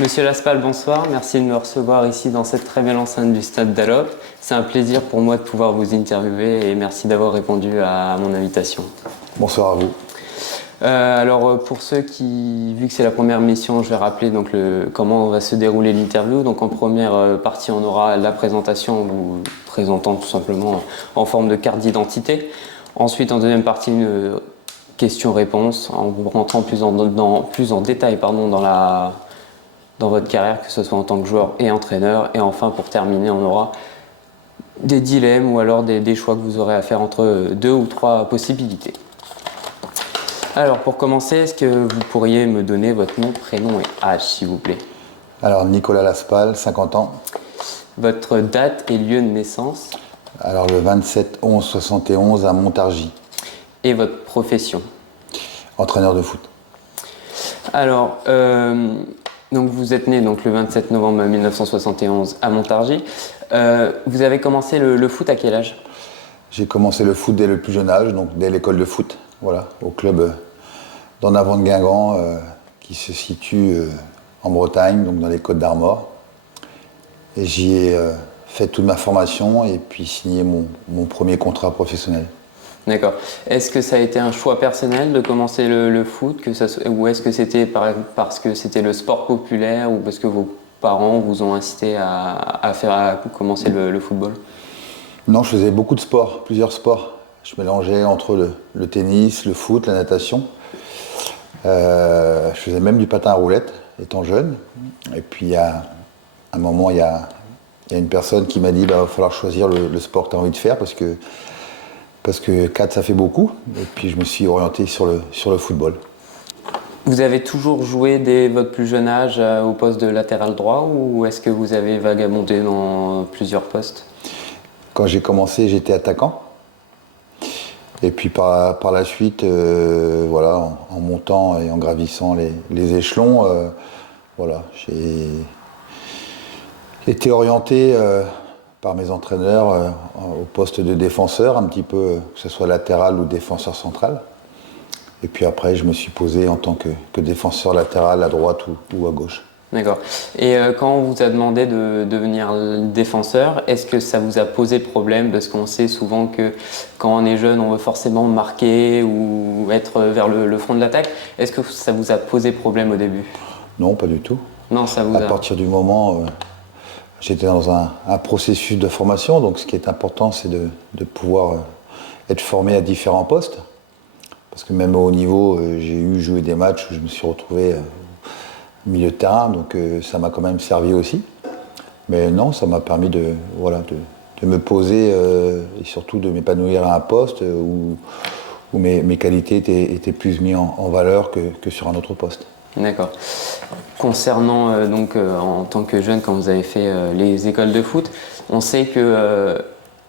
Monsieur Laspal, bonsoir. Merci de me recevoir ici dans cette très belle enceinte du stade d'Alop. C'est un plaisir pour moi de pouvoir vous interviewer et merci d'avoir répondu à mon invitation. Bonsoir à vous. Alors pour ceux qui, vu que c'est la première mission, je vais rappeler donc comment va se dérouler l'interview. Donc en première partie, on aura la présentation, vous présentant tout simplement en forme de carte d'identité. Ensuite, en deuxième partie, une question-réponse, en vous rentrant plus en détail dans votre carrière, que ce soit en tant que joueur et entraîneur. Et enfin, pour terminer, on aura des dilemmes ou alors des choix que vous aurez à faire entre 2 ou 3 possibilités. Alors, pour commencer, est-ce que vous pourriez me donner votre nom, prénom et âge, s'il vous plaît? Alors, Nicolas Laspal, 50 ans. Votre date et lieu de naissance? Alors, le 27/11/71 à Montargis. Et votre profession? Entraîneur de foot. Alors, donc vous êtes né donc, le 27 novembre 1971 à Montargis. Vous avez commencé le foot à quel âge? J'ai commencé le foot dès le plus jeune âge, donc dès l'école de foot, voilà, au club d'en avant de Guingamp, qui se situe en Bretagne, donc dans les Côtes d'Armor. Et j'y ai fait toute ma formation et puis signé mon premier contrat professionnel. D'accord. Est-ce que ça a été un choix personnel de commencer le foot, ou est-ce que c'était parce que c'était le sport populaire ou parce que vos parents vous ont incité à commencer le football? Non, je faisais beaucoup de sports, plusieurs sports. Je mélangeais entre le tennis, le foot, la natation. Je faisais même du patin à roulettes, étant jeune. Et puis, à un moment, il y a une personne qui m'a dit il va falloir choisir le sport que tu as envie de faire parce que 4, ça fait beaucoup. Et puis, je me suis orienté sur le football. Vous avez toujours joué dès votre plus jeune âge au poste de latéral droit ou est-ce que vous avez vagabondé dans plusieurs postes? Quand j'ai commencé, j'étais attaquant. Et puis par la suite, voilà, en montant et en gravissant les échelons, voilà, j'ai été orienté par mes entraîneurs au poste de défenseur, un petit peu, que ce soit latéral ou défenseur central. Et puis après, je me suis posé en tant que défenseur latéral à droite ou à gauche. D'accord. Et quand on vous a demandé de devenir défenseur, est-ce que ça vous a posé problème? Parce qu'on sait souvent que quand on est jeune, on veut forcément marquer ou être vers le front de l'attaque. Est-ce que ça vous a posé problème au début? Non, pas du tout. Non, ça vous a... À partir du moment, j'étais dans un processus de formation, donc ce qui est important, c'est de pouvoir être formé à différents postes. Parce que même au haut niveau, j'ai joué des matchs où je me suis retrouvé milieu de terrain, donc ça m'a quand même servi aussi. Mais non, ça m'a permis de me poser et surtout de m'épanouir à un poste où mes qualités étaient plus mises en valeur que sur un autre poste. D'accord. Concernant en tant que jeune, quand vous avez fait les écoles de foot, on sait que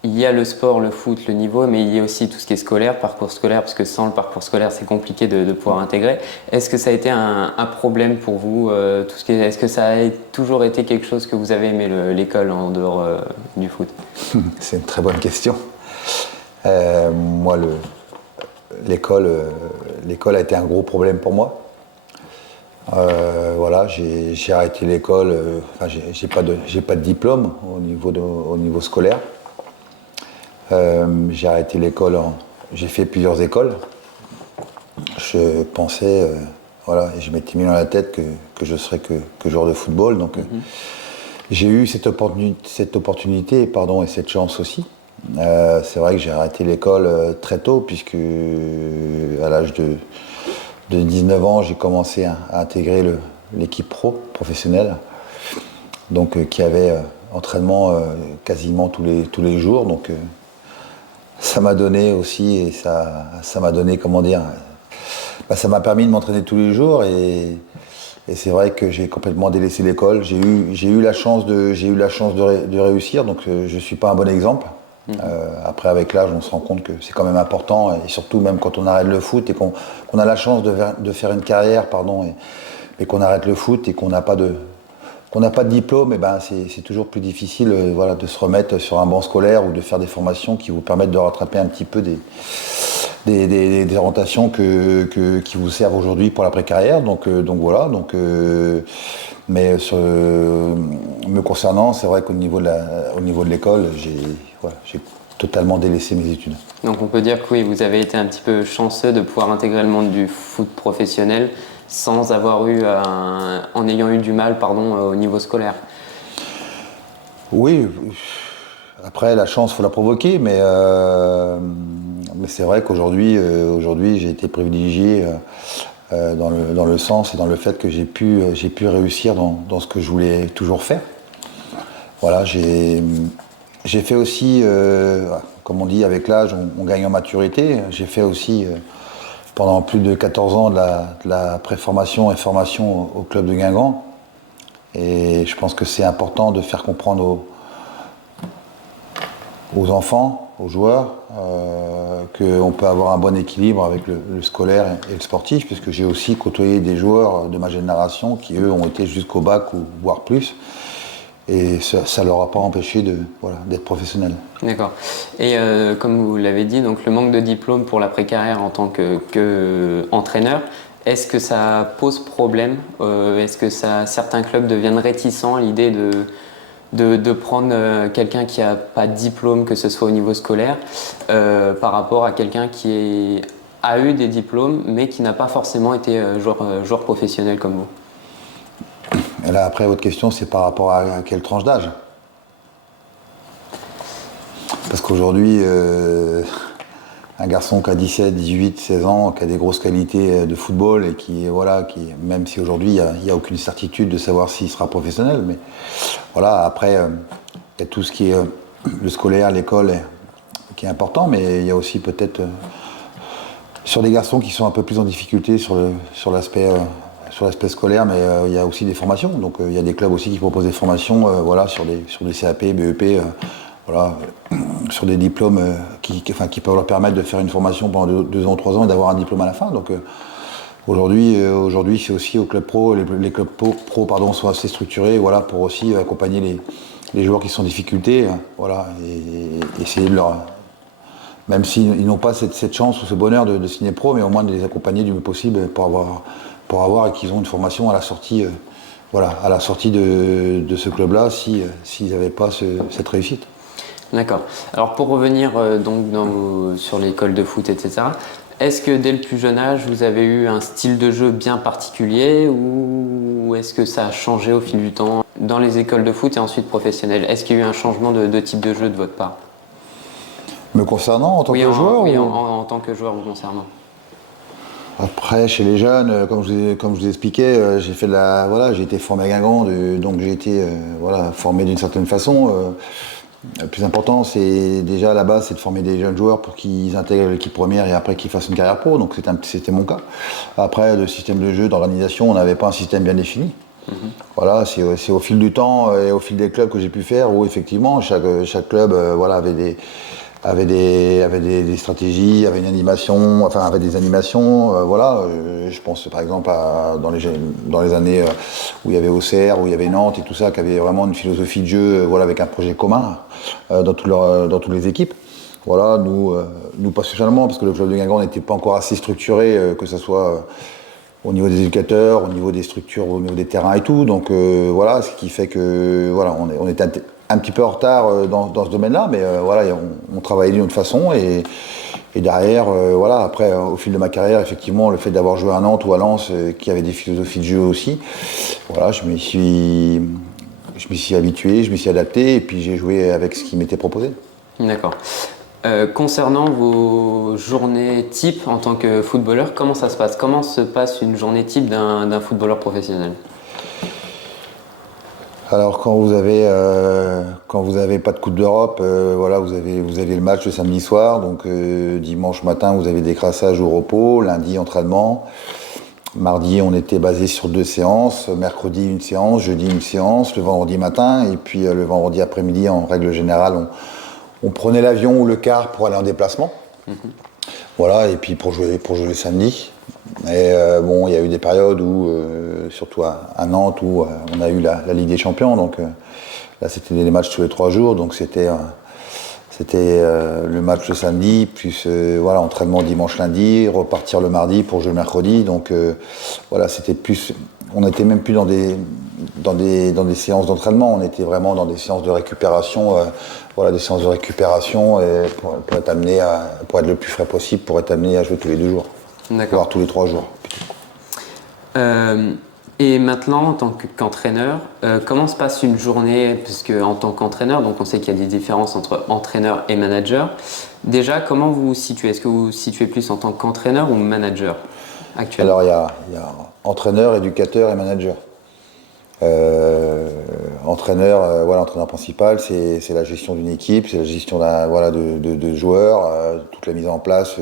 il y a le sport, le foot, le niveau, mais il y a aussi tout ce qui est scolaire, parcours scolaire, parce que sans le parcours scolaire, c'est compliqué de pouvoir intégrer. Est-ce que ça a été un problème pour vous est-ce que ça a toujours été quelque chose que vous avez aimé l'école en dehors du foot? C'est une très bonne question. Moi, l'école a été un gros problème pour moi. Voilà, j'ai arrêté l'école. J'ai pas de diplôme au niveau scolaire. J'ai arrêté l'école, j'ai fait plusieurs écoles. Je pensais, voilà, et je m'étais mis dans la tête que je serais que joueur de football. Donc j'ai eu cette opportunité et cette chance aussi. C'est vrai que j'ai arrêté l'école très tôt, puisque à l'âge de 19 ans, j'ai commencé à intégrer l'équipe professionnelle, donc qui avait entraînement quasiment tous les jours. Donc ça m'a donné aussi, et ça m'a donné, comment dire, ça mane permis de m'entraîner tous les jours, et c'est vrai que j'ai complètement délaissé l'école. J'ai eu la chance de réussir, donc je ne suis pas un bon exemple. Après, avec l'âge, on se rend compte que c'est quand même important, et surtout même quand on arrête le foot et qu'on a la chance de faire une carrière, et qu'on arrête le foot et qu'on n'a pas de diplôme, c'est toujours plus difficile de se remettre sur un banc scolaire ou de faire des formations qui vous permettent de rattraper un petit peu des orientations qui vous servent aujourd'hui pour l'après-carrière. Donc voilà. Mais me concernant, c'est vrai qu'au niveau de l'école, j'ai totalement délaissé mes études. Donc on peut dire que oui, vous avez été un petit peu chanceux de pouvoir intégrer le monde du foot professionnel sans avoir en ayant eu du mal, au niveau scolaire. Oui, après la chance, faut la provoquer, mais c'est vrai qu'aujourd'hui, j'ai été privilégié dans le sens et dans le fait que j'ai pu réussir dans ce que je voulais toujours faire. Voilà, j'ai fait aussi, comme on dit, avec l'âge, on gagne en maturité. J'ai fait aussi, pendant plus de 14 ans, de la préformation et formation au club de Guingamp. Et je pense que c'est important de faire comprendre aux enfants, aux joueurs, qu'on peut avoir un bon équilibre avec le scolaire et le sportif, puisque j'ai aussi côtoyé des joueurs de ma génération qui, eux, ont été jusqu'au bac ou voire plus. Et ça ne leur a pas empêché d'être professionnels. D'accord. Et comme vous l'avez dit, donc le manque de diplôme pour l'après-carrière en tant qu'entraîneur, est-ce que ça pose problème? Est-ce que certains clubs deviennent réticents à l'idée de prendre quelqu'un qui n'a pas de diplôme, que ce soit au niveau scolaire, par rapport à quelqu'un qui a eu des diplômes, mais qui n'a pas forcément été joueur professionnel comme vous? Et là, après, votre question, c'est par rapport à quelle tranche d'âge? Parce qu'aujourd'hui, un garçon qui a 17, 18, 16 ans, qui a des grosses qualités de football et qui même si aujourd'hui, il n'y a aucune certitude de savoir s'il sera professionnel, mais voilà, après, il y a tout ce qui est le scolaire, l'école, qui est important, mais il y a aussi peut-être sur des garçons qui sont un peu plus en difficulté sur l'aspect scolaire, mais il y a aussi des formations. Donc il y a des clubs aussi qui proposent des formations sur des CAP, BEP, sur des diplômes qui peuvent leur permettre de faire une formation pendant 2 ans ou 3 ans et d'avoir un diplôme à la fin. Donc aujourd'hui, c'est aussi aux clubs pro, les clubs pro sont assez structurés pour aussi accompagner les joueurs qui sont en difficulté, et essayer de leur... Même s'ils n'ont pas cette chance ou ce bonheur de signer pro, mais au moins de les accompagner du mieux possible pour avoir et qu'ils ont une formation à la sortie, de ce club-là, s'ils n'avaient pas cette réussite. D'accord. Alors pour revenir sur l'école de foot, etc., est-ce que dès le plus jeune âge, vous avez eu un style de jeu bien particulier ou est-ce que ça a changé au fil du temps dans les écoles de foot et ensuite professionnelles? Est-ce qu'il y a eu un changement de type de jeu de votre part? Me concernant en tant que joueur? Oui, en tant que joueur vous concernant. Après, chez les jeunes, comme je vous expliquais, j'ai été formé à Guingamp, donc j'ai été formé d'une certaine façon. Le plus important, c'est déjà à la base, c'est de former des jeunes joueurs pour qu'ils intègrent l'équipe première et après qu'ils fassent une carrière pro. Donc c'était mon cas. Après, le système de jeu, d'organisation, on n'avait pas un système bien défini. Voilà, c'est au fil du temps et au fil des clubs que j'ai pu faire où effectivement chaque club avait des stratégies, avait une animation, avait des animations, je pense par exemple dans les années où il y avait Auxerre, où il y avait Nantes et tout ça, qui avait vraiment une philosophie de jeu, avec un projet commun dans toutes les équipes. Voilà, nous pas spécialement, parce que le club de Guingamp n'était pas encore assez structuré, que ce soit au niveau des éducateurs, au niveau des structures, au niveau des terrains et tout. Donc ce qui fait que on était un petit peu en retard dans ce domaine-là, mais on travaillait d'une autre façon et derrière, après, au fil de ma carrière, effectivement, le fait d'avoir joué à Nantes ou à Lens, qui avait des philosophies de jeu aussi, je m'y suis habitué, je m'y suis adapté et puis j'ai joué avec ce qui m'était proposé. D'accord. Concernant vos journées type en tant que footballeur, comment ça se passe? Comment se passe une journée type d'un footballeur professionnel? Alors quand vous avez pas de Coupe d'Europe, vous avez le match le samedi soir, donc dimanche matin vous avez décrassage au repos, lundi entraînement, mardi on était basé sur 2 séances, mercredi une séance, jeudi une séance, le vendredi matin et puis le vendredi après-midi en règle générale on prenait l'avion ou le car pour aller en déplacement. Et puis pour jouer le samedi. Et il y a eu des périodes où, surtout à Nantes, où on a eu la Ligue des Champions. Donc là, c'était des matchs tous les 3 jours. Donc c'était le match le samedi, puis entraînement dimanche, lundi, repartir le mardi pour jouer le mercredi. Donc c'était plus on n'était même plus dans des séances d'entraînement, on était vraiment dans des séances de récupération, voilà, des séances de récupération pour être amené pour être le plus frais possible, pour être amené à jouer tous les 2 jours, voire tous les 3 jours. Et maintenant, en tant qu'entraîneur, comment se passe une journée? Parce qu'en tant qu'entraîneur, donc on sait qu'il y a des différences entre entraîneur et manager. Déjà, comment vous vous situez? Est-ce que vous vous situez plus en tant qu'entraîneur ou manager actuellement? Alors, il y a entraîneur, éducateur et manager. Entraîneur, voilà, entraîneur principal, c'est la gestion d'une équipe, c'est la gestion voilà, de joueurs, toute la mise en place.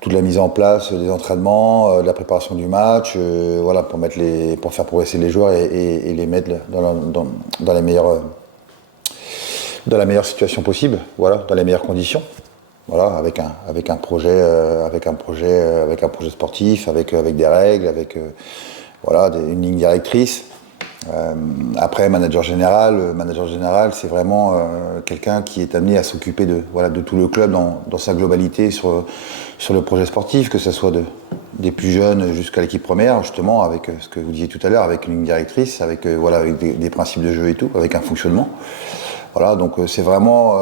Toute la mise en place des entraînements, de la préparation du match, voilà, pour faire progresser les joueurs et les mettre dans la meilleure situation possible, voilà, dans les meilleures conditions, voilà, avec un projet sportif, avec des règles, avec voilà, une ligne directrice. Après, manager général, c'est vraiment quelqu'un qui est amené à s'occuper de tout le club dans sa globalité sur le projet sportif, que ce soit des plus jeunes jusqu'à l'équipe première, justement, avec ce que vous disiez tout à l'heure, avec une ligne directrice, avec des principes de jeu et tout, avec un fonctionnement. Voilà, donc c'est vraiment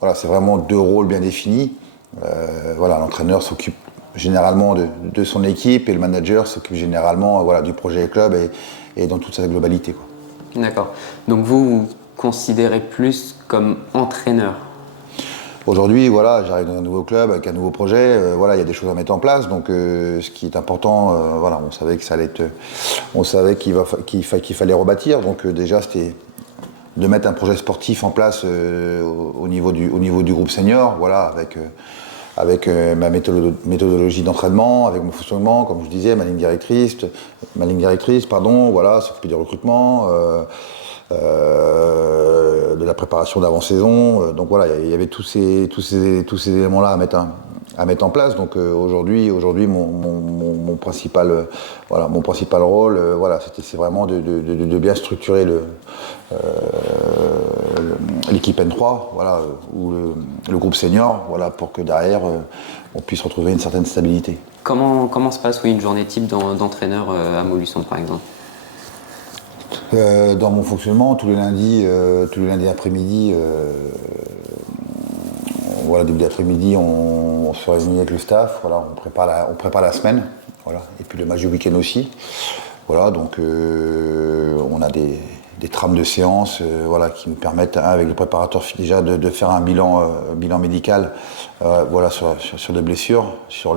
2 rôles bien définis. Voilà, l'entraîneur s'occupe généralement de son équipe et le manager s'occupe généralement du projet club et dans toute sa globalité, quoi. D'accord. Donc vous considérez plus comme entraîneur? Aujourd'hui, voilà, j'arrive dans un nouveau club avec un nouveau projet. Voilà, il y a des choses à mettre en place. Donc, ce qui est important, voilà, on savait que ça allait être, on savait qu'il fallait rebâtir. Donc, déjà, c'était de mettre un projet sportif en place au niveau du groupe senior, voilà, avec ma méthodologie d'entraînement, avec mon fonctionnement, comme je disais, ma ligne directrice, voilà, s'occuper du recrutement, de la préparation d'avant-saison. Donc voilà, il y avait tous ces éléments-là à mettre en place. Donc aujourd'hui, mon principal rôle, voilà, c'est vraiment de bien structurer l'équipe N3, voilà, ou le groupe senior, voilà, pour que derrière on puisse retrouver une certaine stabilité. Comment se passe une journée type d'entraîneur à Montluçon, par exemple? Dans mon fonctionnement, tous les lundis après-midi, voilà, début d'après-midi, on se réunit avec le staff, voilà, on prépare la semaine, voilà, et puis le match du week-end aussi. Voilà, donc on a des trames de séances, voilà, qui nous permettent, avec le préparateur déjà, de faire un bilan médical, voilà, sur les blessures, sur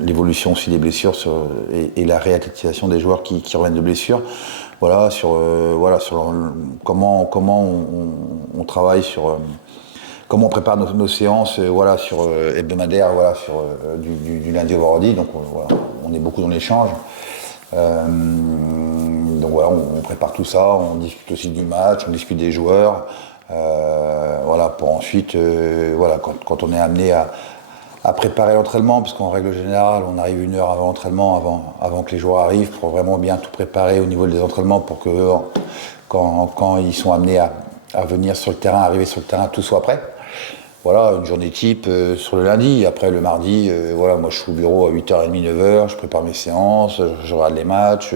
l'évolution aussi des blessures et la réathlétisation des joueurs qui reviennent de blessures. Voilà, sur comment on travaille sur comment on prépare nos séances, voilà, sur hebdomadaires, voilà, sur du lundi au vendredi. Donc voilà, on est beaucoup dans l'échange. Donc voilà, on prépare tout ça, on discute aussi du match, on discute des joueurs, voilà, pour ensuite, voilà, quand on est amené à préparer l'entraînement, parce qu'en règle générale, on arrive 1 heure avant l'entraînement, avant que les joueurs arrivent, pour vraiment bien tout préparer au niveau des entraînements, pour que quand ils sont amenés à venir sur le terrain, arriver sur le terrain, tout soit prêt. Voilà, une journée type sur le lundi. Après, le mardi, voilà, moi je suis au bureau à 8h30, 9h, je prépare mes séances, je regarde les matchs.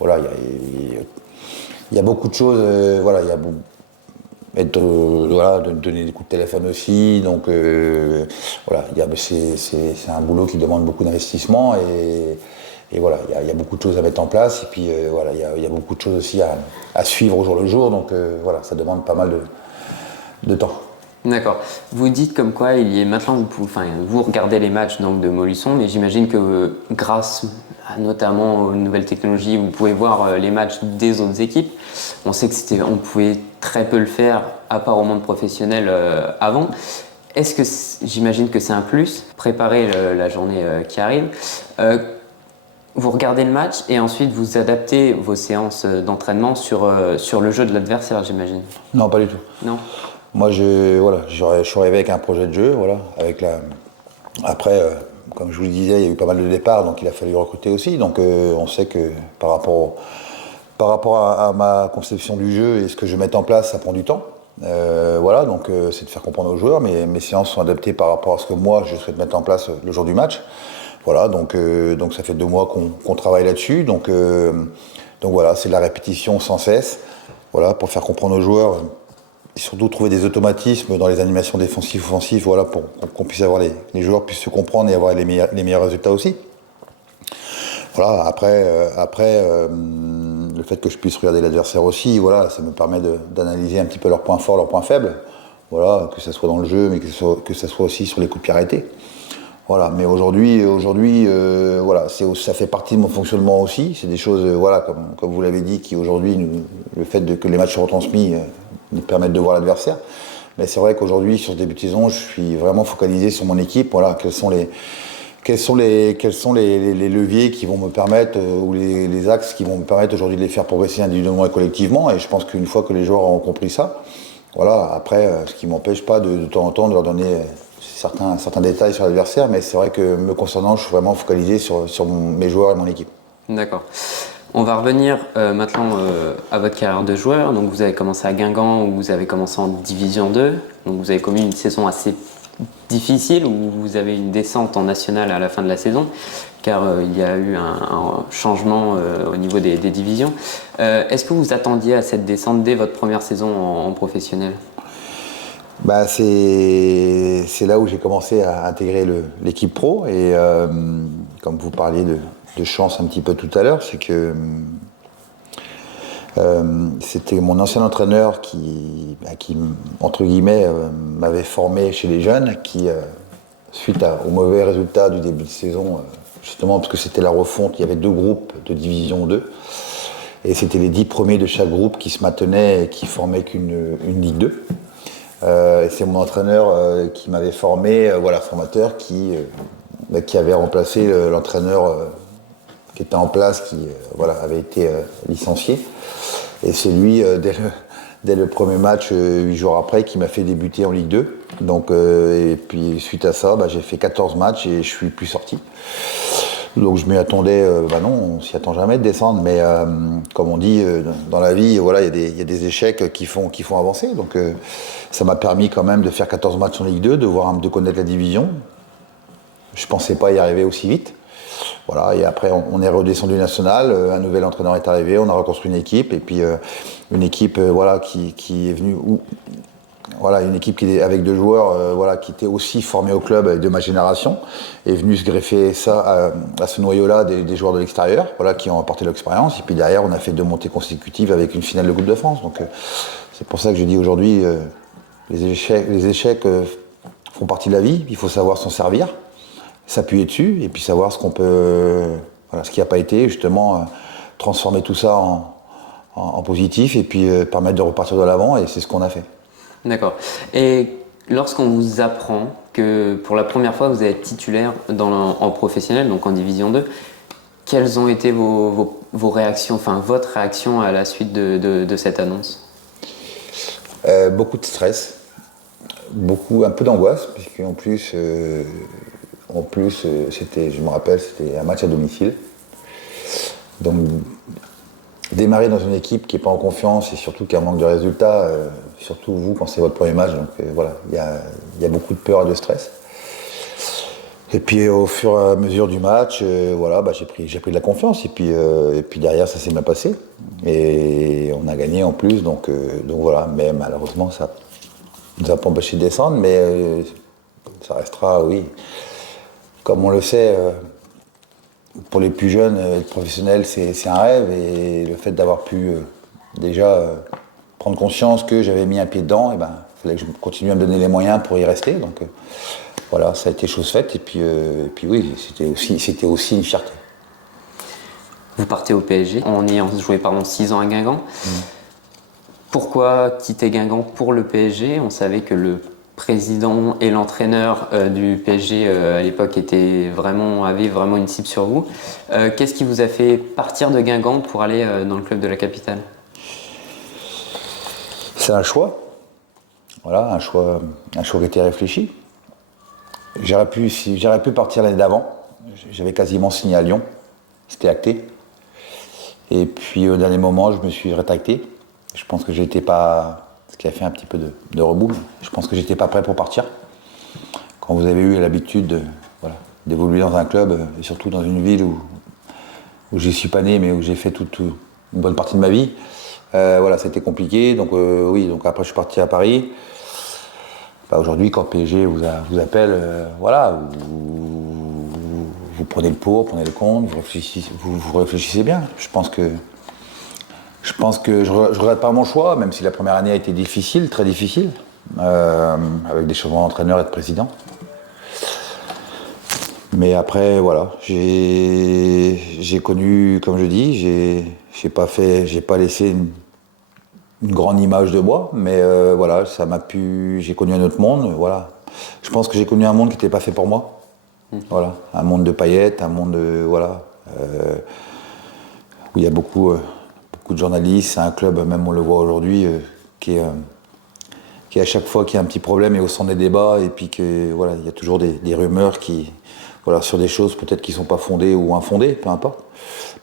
Voilà, il y a beaucoup de choses. Voilà, il y a voilà, de donner des coups de téléphone aussi. Donc, voilà, c'est un boulot qui demande beaucoup d'investissement et voilà, il y a beaucoup de choses à mettre en place. Et puis, voilà, il y a beaucoup de choses aussi à suivre au jour le jour. Donc, voilà, ça demande pas mal de temps. D'accord. Vous dites comme quoi maintenant vous regardez les matchs donc de Montluçon, mais j'imagine que grâce notamment aux nouvelles technologies, vous pouvez voir les matchs des autres équipes. On sait que on pouvait très peu le faire à part au monde professionnel avant. Est-ce que j'imagine que c'est un plus, préparer la journée qui arrive. Vous regardez le match et ensuite vous adaptez vos séances d'entraînement sur le jeu de l'adversaire, j'imagine? Non, pas du tout. Non. Moi, je suis arrivé avec un projet de jeu, voilà, après, comme je vous le disais, il y a eu pas mal de départs, donc il a fallu recruter aussi. Donc on sait que par rapport à ma conception du jeu et ce que je mets en place, ça prend du temps. Voilà, donc c'est de faire comprendre aux joueurs, mais mes séances sont adaptées par rapport à ce que moi je souhaite mettre en place le jour du match. Voilà, donc ça fait 2 mois qu'on travaille là-dessus. Donc voilà, c'est de la répétition sans cesse. Voilà, pour faire comprendre aux joueurs, et surtout trouver des automatismes dans les animations défensives, offensives, voilà, pour qu'on puisse avoir les joueurs puissent se comprendre et avoir les meilleurs résultats aussi. Voilà, après le fait que je puisse regarder l'adversaire aussi, voilà, ça me permet d'analyser un petit peu leurs points forts, leurs points faibles. Voilà, que ça soit dans le jeu, mais que ça soit aussi sur les coups de pied arrêtés. Voilà, mais aujourd'hui, voilà, ça fait partie de mon fonctionnement aussi. C'est des choses, voilà, comme vous l'avez dit, qui aujourd'hui, le fait que les matchs soient retransmis nous permettent de voir l'adversaire. Mais c'est vrai qu'aujourd'hui, sur ce début de saison, je suis vraiment focalisé sur mon équipe. Voilà, quels sont les leviers qui vont me permettre, ou les axes qui vont me permettre aujourd'hui de les faire progresser individuellement et collectivement. Et je pense qu'une fois que les joueurs auront compris ça, voilà, après, ce qui ne m'empêche pas de temps en temps de leur donner certains détails sur l'adversaire, mais c'est vrai que me concernant, je suis vraiment focalisé sur mes joueurs et mon équipe. D'accord. On va revenir maintenant à votre carrière de joueur. Donc vous avez commencé à Guingamp, où vous avez commencé en Division 2. Donc vous avez connu une saison assez difficile, où vous avez une descente en nationale à la fin de la saison, car il y a eu un changement au niveau des divisions. Est-ce que vous attendiez à cette descente dès votre première saison en professionnel ? Bah, c'est là où j'ai commencé à intégrer l'équipe pro. Et comme vous parliez de chance un petit peu tout à l'heure, c'est que c'était mon ancien entraîneur qui entre guillemets, m'avait formé chez les jeunes, qui, suite au mauvais résultat du début de saison, justement parce que c'était la refonte, il y avait 2 groupes de Division 2, et c'était les 10 premiers de chaque groupe qui se maintenaient et qui formaient une Ligue 2. Et c'est mon entraîneur qui m'avait formé, voilà, formateur, qui avait remplacé l'entraîneur qui était en place, qui voilà, avait été licencié. Et c'est lui, dès le premier match, 8 jours après, qui m'a fait débuter en Ligue 2. Donc, et puis suite à ça, j'ai fait 14 matchs et je suis plus sorti. Donc je m'y attendais, non, on s'y attend jamais de descendre, mais comme on dit dans la vie, voilà, il y a des échecs qui font avancer. Donc ça m'a permis quand même de faire 14 matchs en Ligue 2, de connaître la division. Je pensais pas y arriver aussi vite. Voilà, et après on est redescendu national, un nouvel entraîneur est arrivé, on a reconstruit une équipe, et puis une équipe voilà, qui est venue, voilà, une équipe avec 2 joueurs voilà, qui étaient aussi formés au club de ma génération, est venue se greffer ça à ce noyau-là des joueurs de l'extérieur, voilà, qui ont apporté l'expérience. Et puis derrière, on a fait 2 montées consécutives avec une finale de Coupe de France. Donc c'est pour ça que je dis aujourd'hui, les échecs font partie de la vie. Il faut savoir s'en servir, s'appuyer dessus, et puis savoir ce qu'on peut, voilà, ce qui n'a pas été, justement, transformer tout ça en positif, et puis permettre de repartir de l'avant, et c'est ce qu'on a fait. D'accord. Et lorsqu'on vous apprend que pour la première fois vous êtes titulaire en professionnel, donc en Division 2, quelles ont été vos réactions, enfin votre réaction à la suite de cette annonce ? Beaucoup de stress, un peu d'angoisse, puisqu'en plus, c'était, je me rappelle, c'était un match à domicile. Donc démarrer dans une équipe qui n'est pas en confiance et surtout qui a un manque de résultats, surtout vous quand c'est votre premier match, donc voilà, il y a beaucoup de peur et de stress. Et puis au fur et à mesure du match, voilà, j'ai pris de la confiance, et puis derrière ça s'est bien passé et on a gagné en plus, donc voilà. Mais malheureusement ça nous a pas empêché de descendre, mais ça restera, oui, comme on le sait. Pour les plus jeunes, être professionnel, c'est un rêve, et le fait d'avoir pu déjà prendre conscience que j'avais mis un pied dedans, il fallait que je continue à me donner les moyens pour y rester. Donc voilà, ça a été chose faite, et puis oui, c'était aussi une fierté. Vous partez au PSG en ayant joué 6 ans à Guingamp. Pourquoi quitter Guingamp pour le PSG ? On savait que le président et l'entraîneur du PSG à l'époque avaient vraiment une cible sur vous. Qu'est-ce qui vous a fait partir de Guingamp pour aller dans le club de la capitale ? C'est un choix. Voilà, un choix qui était réfléchi. J'aurais pu partir l'année d'avant. J'avais quasiment signé à Lyon. C'était acté. Et puis au dernier moment, je me suis rétracté. Je pense que j'étais pas... Ce qui a fait un petit peu de reboum. Je pense que j'étais pas prêt pour partir. Quand vous avez eu l'habitude d'évoluer dans un club, et surtout dans une ville où j'y suis pas né, mais où j'ai fait toute une bonne partie de ma vie. Voilà, c'était compliqué. Donc oui, donc après je suis parti à Paris. Bah, aujourd'hui, quand PSG vous appelle, voilà, vous prenez le pour, prenez le contre, vous réfléchissez bien. Je pense que je regrette pas mon choix, même si la première année a été difficile, très difficile, avec des changements d'entraîneur et de président. Mais après, voilà, j'ai connu, comme je dis, j'ai pas laissé une grande image de moi, mais voilà, j'ai connu un autre monde, voilà. Je pense que j'ai connu un monde qui n'était pas fait pour moi. Voilà, un monde de paillettes, un monde de, voilà, où il y a beaucoup de journalistes. C'est un club, même on le voit aujourd'hui, qui à chaque fois qu'il y a un petit problème est au centre des débats, et puis que voilà, il y a toujours des rumeurs voilà, sur des choses peut-être qui ne sont pas fondées ou infondées, peu importe.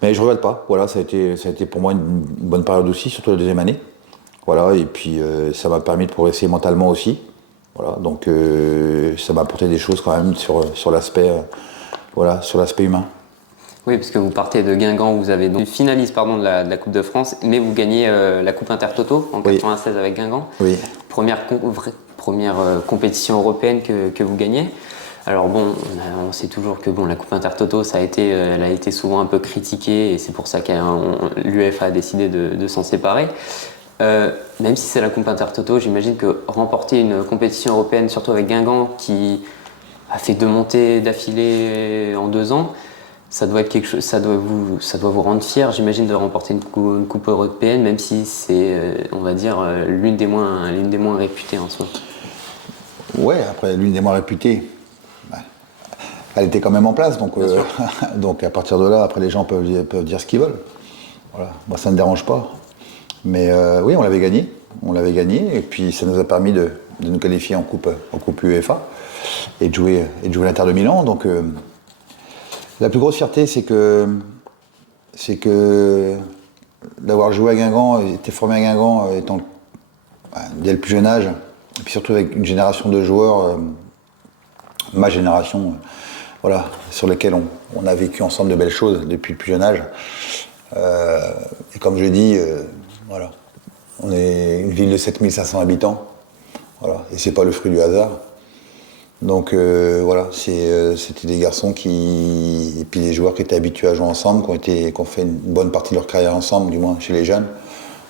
Mais je ne regrette pas. Voilà, ça a été pour moi une bonne période aussi, surtout la deuxième année. Voilà, et puis ça m'a permis de progresser mentalement aussi. Voilà, donc ça m'a apporté des choses quand même sur l'aspect voilà, sur l'aspect humain. Oui, parce que vous partez de Guingamp, vous avez donc finaliste de la Coupe de France, mais vous gagnez la Coupe Intertoto en 96 avec Guingamp. Oui. Première compétition européenne que vous gagnez. Alors bon, on sait toujours que bon, la Coupe Intertoto, elle a été souvent un peu critiquée, et c'est pour ça que l'UEFA a décidé de s'en séparer. Même si c'est la Coupe Intertoto, j'imagine que remporter une compétition européenne, surtout avec Guingamp, qui a fait 2 montées d'affilée en 2 ans, ça doit être quelque chose, ça doit vous rendre fier, j'imagine, de remporter une coupe européenne, même si c'est, on va dire, l'une des moins réputées en soi. Ouais, après l'une des moins réputées, elle était quand même en place, donc donc à partir de là, après les gens peuvent dire ce qu'ils veulent. Voilà, moi ça ne me dérange pas. Mais oui, on l'avait gagné, et puis ça nous a permis de nous qualifier en coupe UEFA et de jouer l'Inter de Milan. Donc la plus grosse fierté, c'est que d'avoir joué à Guingamp, été formé à Guingamp, dès le plus jeune âge, et puis surtout avec une génération de joueurs, ma génération, voilà, sur lesquels on a vécu ensemble de belles choses depuis le plus jeune âge. Et comme je dis, voilà, on est une ville de 7500 habitants, voilà, et c'est pas le fruit du hasard. Donc voilà, c'était des garçons et puis des joueurs qui étaient habitués à jouer ensemble, qui ont fait une bonne partie de leur carrière ensemble, du moins chez les jeunes.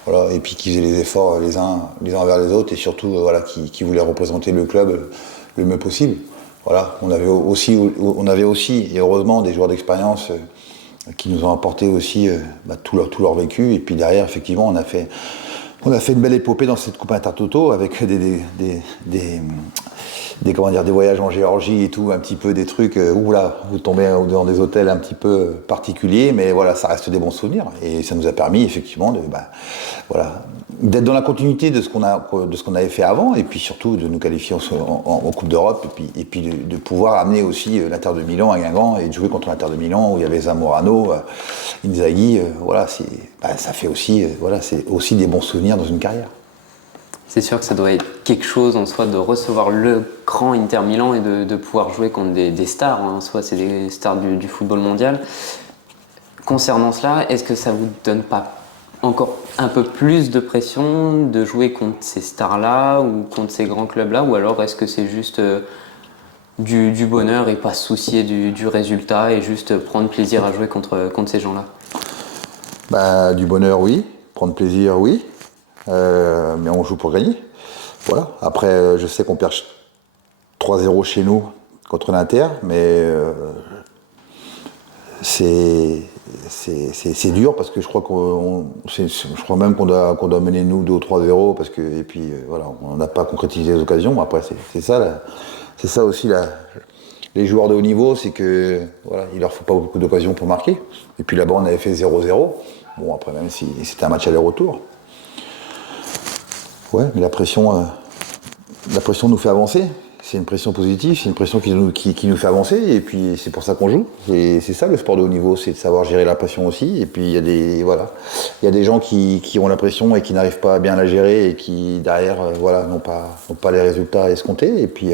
Voilà, et puis qui faisaient les efforts les uns envers les autres, et surtout voilà, qui voulaient représenter le club le mieux possible. Voilà, on avait aussi, et heureusement, des joueurs d'expérience qui nous ont apporté aussi tout leur vécu. Et puis derrière, effectivement, on a fait une belle épopée dans cette Coupe Intertoto avec des voyages en Géorgie et tout, un petit peu des trucs où là, vous tombez dans des hôtels un petit peu particuliers, mais voilà, ça reste des bons souvenirs. Et ça nous a permis effectivement d'être dans la continuité de ce qu'on avait fait avant, et puis surtout de nous qualifier en Coupe d'Europe, et puis de pouvoir amener aussi l'Inter de Milan à Guingamp, et de jouer contre l'Inter de Milan où il y avait Zamorano, Inzaghi. Voilà, ça fait aussi, c'est aussi des bons souvenirs dans une carrière. C'est sûr que ça doit être quelque chose en soi de recevoir le grand Inter Milan et de pouvoir jouer contre des stars, hein. En soi, c'est des stars du football mondial. Concernant cela, est-ce que ça vous donne pas encore un peu plus de pression de jouer contre ces stars-là ou contre ces grands clubs-là, ou alors est-ce que c'est juste du bonheur et pas se soucier du résultat et juste prendre plaisir à jouer contre ces gens-là? Du bonheur, oui. Prendre plaisir, oui. Mais on joue pour gagner. Voilà. Après, je sais qu'on perd 3-0 chez nous contre l'Inter, mais c'est dur, parce que je crois même qu'on doit mener nous 2 ou 3-0, parce que, et puis voilà, on n'a pas concrétisé les occasions. Après, c'est ça aussi les joueurs de haut niveau, c'est que voilà, il leur faut pas beaucoup d'occasions pour marquer. Et puis là-bas, on avait fait 0-0. Bon, après, même si c'était un match aller-retour. Ouais, mais la pression nous fait avancer. C'est une pression positive, c'est une pression qui nous fait avancer, et puis c'est pour ça qu'on joue. Et c'est ça le sport de haut niveau, c'est de savoir gérer la pression aussi. Et puis il y a des gens qui ont la pression et qui n'arrivent pas à bien la gérer et qui derrière n'ont pas les résultats escomptés. Et puis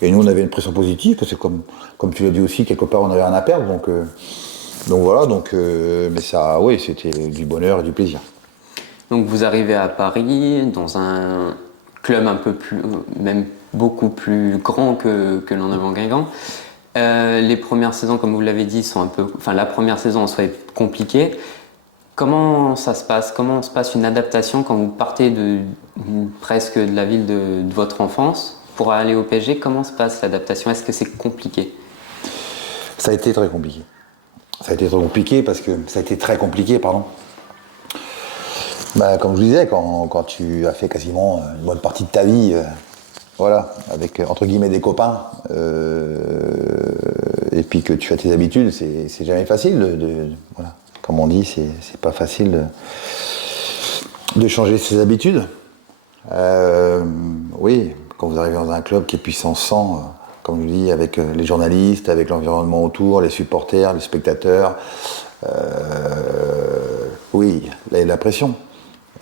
et nous on avait une pression positive parce que comme tu l'as dit aussi, quelque part on avait rien à perdre. Mais ça, oui, c'était du bonheur et du plaisir. Donc vous arrivez à Paris dans un club un peu plus, même beaucoup plus grand que l'on avait en Guingamp. Les premières saisons, comme vous l'avez dit, la première saison en soi est compliquée. Comment ça se passe? Comment se passe une adaptation quand vous partez presque de la ville de votre enfance pour aller au PSG? Comment se passe l'adaptation? Est-ce que c'est compliqué? Ça a été très compliqué. Ça a été très compliqué parce que ça a été très compliqué, pardon. Comme je vous disais, quand tu as fait quasiment une bonne partie de ta vie, avec entre guillemets des copains, et puis que tu as tes habitudes, c'est jamais facile voilà. Comme on dit, c'est pas facile de changer ses habitudes. Oui, quand vous arrivez dans un club qui est puissance 100, comme je vous dis, avec les journalistes, avec l'environnement autour, les supporters, les spectateurs, oui, là, il y a de la pression.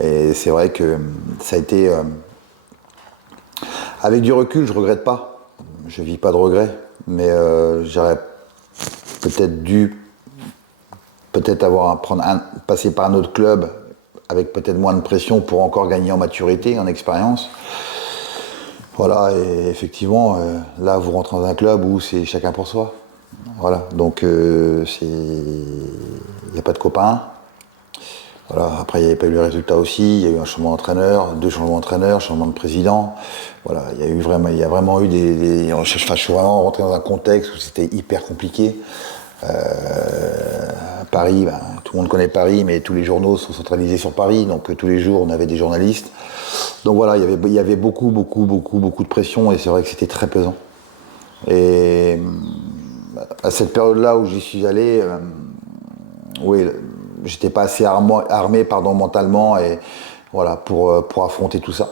Et c'est vrai que ça a été... avec du recul, je regrette pas. Je vis pas de regrets. Mais j'aurais peut-être dû passer par un autre club avec peut-être moins de pression pour encore gagner en maturité, en expérience. Voilà, et effectivement, là, vous rentrez dans un club où c'est chacun pour soi. Voilà, donc il n'y a pas de copains. Voilà, après, il n'y avait pas eu le résultat aussi. Il y a eu un changement d'entraîneur, 2 changements d'entraîneur, changement de président. Voilà, il y a vraiment eu je suis vraiment rentré dans un contexte où c'était hyper compliqué. Paris, tout le monde connaît Paris, mais tous les journaux sont centralisés sur Paris, donc tous les jours on avait des journalistes. Donc voilà, il y avait beaucoup de pression et c'est vrai que c'était très pesant. Et à cette période-là où j'y suis allé, oui, j'étais pas assez armé mentalement et voilà pour affronter tout ça.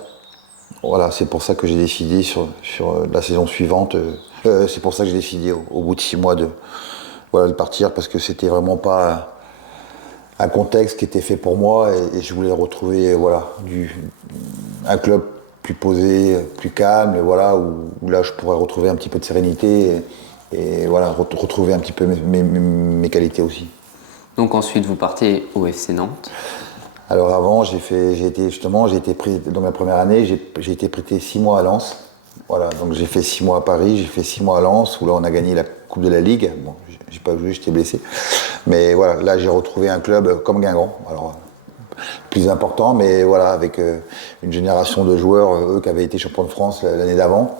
Voilà, c'est pour ça que j'ai décidé sur la saison suivante. C'est pour ça que j'ai décidé au bout de 6 mois de partir parce que c'était vraiment pas un contexte qui était fait pour moi et je voulais retrouver un club plus posé, plus calme, et où là je pourrais retrouver un petit peu de sérénité et retrouver un petit peu mes qualités aussi. Donc ensuite vous partez au FC Nantes. Alors avant, j'ai été pris dans ma première année, j'ai été prêté 6 mois à Lens. Voilà, donc j'ai fait 6 mois à Paris, j'ai fait 6 mois à Lens, où là on a gagné la Coupe de la Ligue. Bon, j'ai pas joué, j'étais blessé. Mais voilà, là j'ai retrouvé un club comme Guingamp. Alors, plus important, mais voilà, avec une génération de joueurs, eux qui avaient été champions de France l'année d'avant.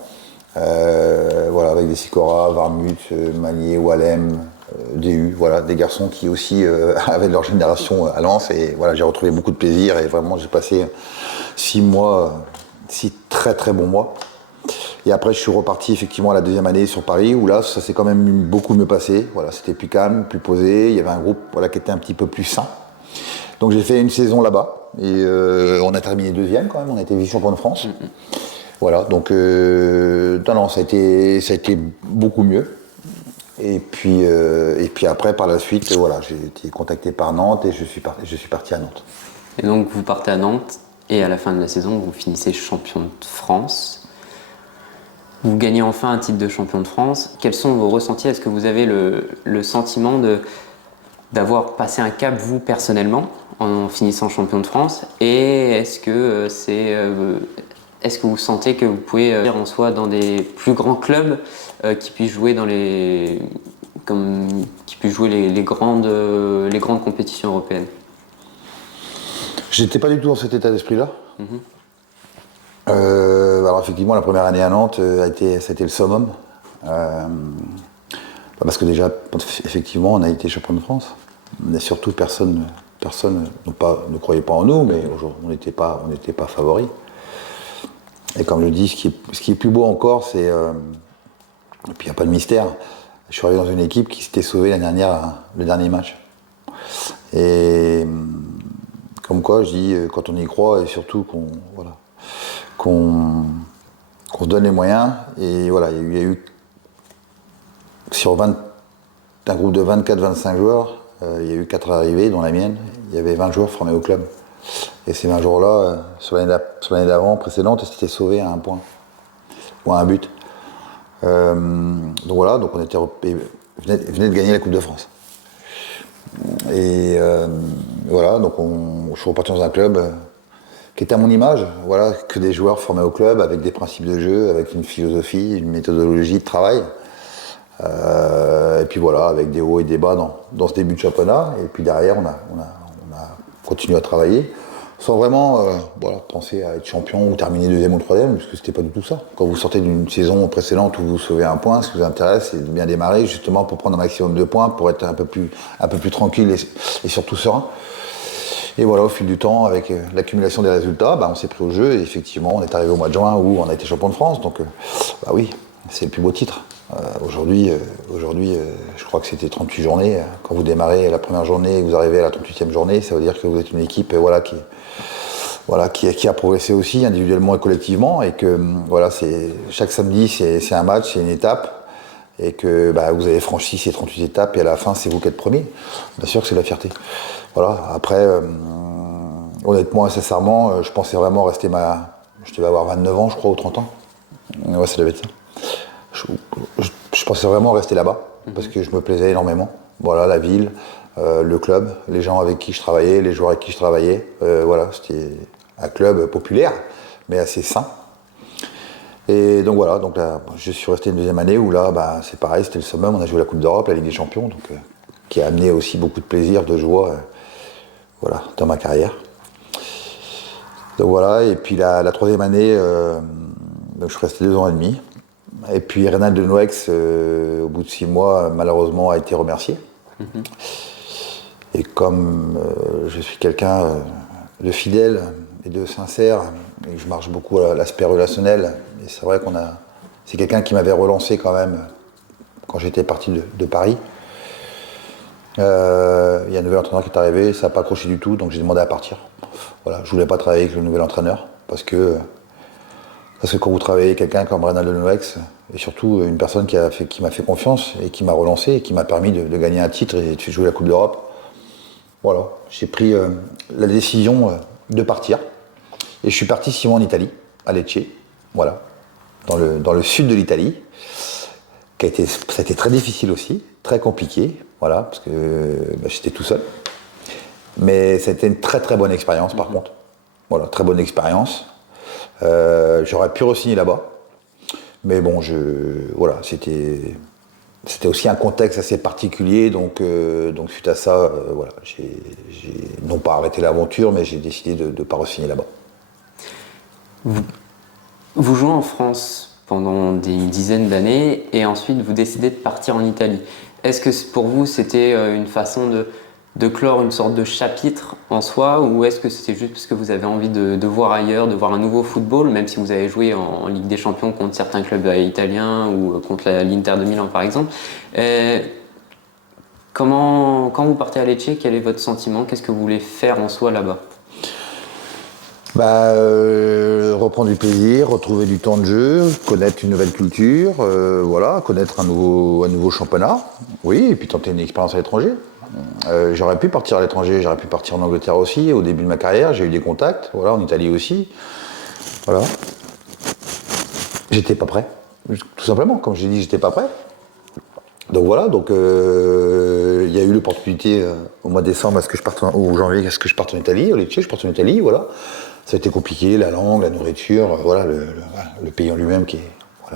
Avec des Sicora, Varmut, Magnier, Wallem, DU, des garçons qui aussi avaient leur génération à Lens. Et voilà, j'ai retrouvé beaucoup de plaisir et vraiment j'ai passé 6 mois, 6 très très bons mois. Et après, je suis reparti effectivement à la deuxième année sur Paris, où là, ça s'est quand même beaucoup mieux passé. Voilà, c'était plus calme, plus posé. Il y avait un groupe qui était un petit peu plus sain. Donc j'ai fait une saison là-bas et on a terminé 2e quand même. On a été vice-champion de France. Voilà, donc ça a été beaucoup mieux. Et puis après, par la suite, j'ai été contacté par Nantes et je suis parti à Nantes. Et donc vous partez à Nantes et à la fin de la saison, vous finissez champion de France. Vous gagnez enfin un titre de champion de France. Quels sont vos ressentis? Est-ce que vous avez le sentiment d'avoir passé un cap, vous, personnellement, en finissant champion de France? Et est-ce que vous sentez que vous pouvez dire en soi dans des plus grands clubs qui puissent jouer les grandes compétitions européennes? J'étais pas du tout dans cet état d'esprit-là. Alors effectivement, la première année à Nantes ça a été le summum. Parce que déjà, effectivement, on a été champion de France. Mais surtout, personne ne croyait pas en nous, mais aujourd'hui, on n'était pas favoris. Et comme je dis, ce qui est plus beau encore, c'est... et puis il n'y a pas de mystère. Je suis arrivé dans une équipe qui s'était sauvée l'année dernière, le dernier match. Et comme quoi, je dis, quand on y croit, et surtout qu'on qu'on se donne les moyens. Et voilà, il y a eu sur un groupe de 24-25 joueurs, il y a eu 4 arrivées, dont la mienne. Il y avait 20 joueurs formés au club. Et ces 20 jours-là, sur l'année d'avant, précédente, c'était sauvé à un point ou à un but. Donc voilà, donc on venait de gagner la Coupe de France. Et voilà, donc je suis reparti dans un club qui était à mon image, voilà, que des joueurs formés au club avec des principes de jeu, avec une philosophie, une méthodologie de travail. Et puis voilà, avec des hauts et des bas dans ce début de championnat. Et puis derrière, on a continué à travailler, sans vraiment penser à être champion ou terminer deuxième ou troisième, parce que c'était pas du tout ça. Quand vous sortez d'une saison précédente où vous sauvez un point, ce qui vous intéresse, c'est de bien démarrer, justement pour prendre un maximum de points, pour être un peu plus tranquille et surtout serein. Et voilà, au fil du temps, avec l'accumulation des résultats, on s'est pris au jeu, et effectivement, on est arrivé au mois de juin où on a été champion de France, donc oui, c'est le plus beau titre. Aujourd'hui, je crois que c'était 38 journées. Quand vous démarrez la première journée et que vous arrivez à la 38e journée, ça veut dire que vous êtes une équipe qui a progressé aussi individuellement et collectivement, et que chaque samedi c'est un match, c'est une étape, et que vous avez franchi ces 38 étapes et à la fin c'est vous qui êtes premier. Bien sûr que c'est la fierté. Voilà. Après, honnêtement et sincèrement, je pensais vraiment rester je devais avoir 29 ans je crois, ou 30 ans. Ouais, ça devait être ça. Je pensais vraiment rester là-bas, parce que je me plaisais énormément. Voilà, la ville, le club, les gens avec qui je travaillais, les joueurs avec qui je travaillais. Voilà, c'était un club populaire, mais assez sain. Et donc voilà, donc là, je suis resté une deuxième année où là, c'est pareil, c'était le summum. On a joué la Coupe d'Europe, la Ligue des Champions, donc, qui a amené aussi beaucoup de plaisir, de joie, dans ma carrière. Donc voilà, et puis la troisième année, donc je suis resté 2 ans et demi. Et puis Reynald de Noax, au bout de 6 mois, malheureusement, a été remercié. Et comme je suis quelqu'un de fidèle et de sincère, et que je marche beaucoup à l'aspect relationnel, et c'est vrai c'est quelqu'un qui m'avait relancé quand même quand j'étais parti de Paris. Il y a un nouvel entraîneur qui est arrivé, ça n'a pas accroché du tout, donc j'ai demandé à partir. Voilà, je voulais pas travailler avec le nouvel entraîneur, parce que quand vous travaillez avec quelqu'un comme Reynald de Noax, et surtout une personne qui m'a fait confiance et qui m'a relancé et qui m'a permis de gagner un titre et de jouer la Coupe d'Europe, voilà, j'ai pris la décision de partir. Et je suis parti 6 mois en Italie, à Lecce, voilà, dans le sud de l'Italie, ça a été très difficile aussi, très compliqué, voilà, parce que j'étais tout seul. Mais ça a été une très très bonne expérience par contre. Voilà, très bonne expérience. J'aurais pu re-signer là-bas, mais bon, c'était aussi un contexte assez particulier, donc suite à ça, j'ai non pas arrêté l'aventure, mais j'ai décidé de ne pas re-signer là-bas. Vous jouez en France pendant une dizaine d'années et ensuite vous décidez de partir en Italie. Est-ce que pour vous c'était une façon de clore une sorte de chapitre en soi, ou est-ce que c'était juste parce que vous avez envie de voir ailleurs, de voir un nouveau football, même si vous avez joué en Ligue des Champions contre certains clubs italiens ou contre l'Inter de Milan par exemple. Quand vous partez à Lecce, quel est votre sentiment? Qu'est-ce que vous voulez faire en soi là-bas? Reprendre du plaisir, retrouver du temps de jeu, connaître une nouvelle culture, connaître un nouveau championnat, oui, et puis tenter une expérience à l'étranger. J'aurais pu partir à l'étranger, j'aurais pu partir en Angleterre aussi, au début de ma carrière, j'ai eu des contacts, voilà, en Italie aussi. Voilà. J'étais pas prêt, tout simplement, comme j'ai dit, j'étais pas prêt. Donc voilà, il y a eu l'opportunité au mois de décembre ou janvier, à ce que je parte en Italie, au Lecce, je parte en Italie, voilà. Ça a été compliqué, la langue, la nourriture, voilà, le pays en lui-même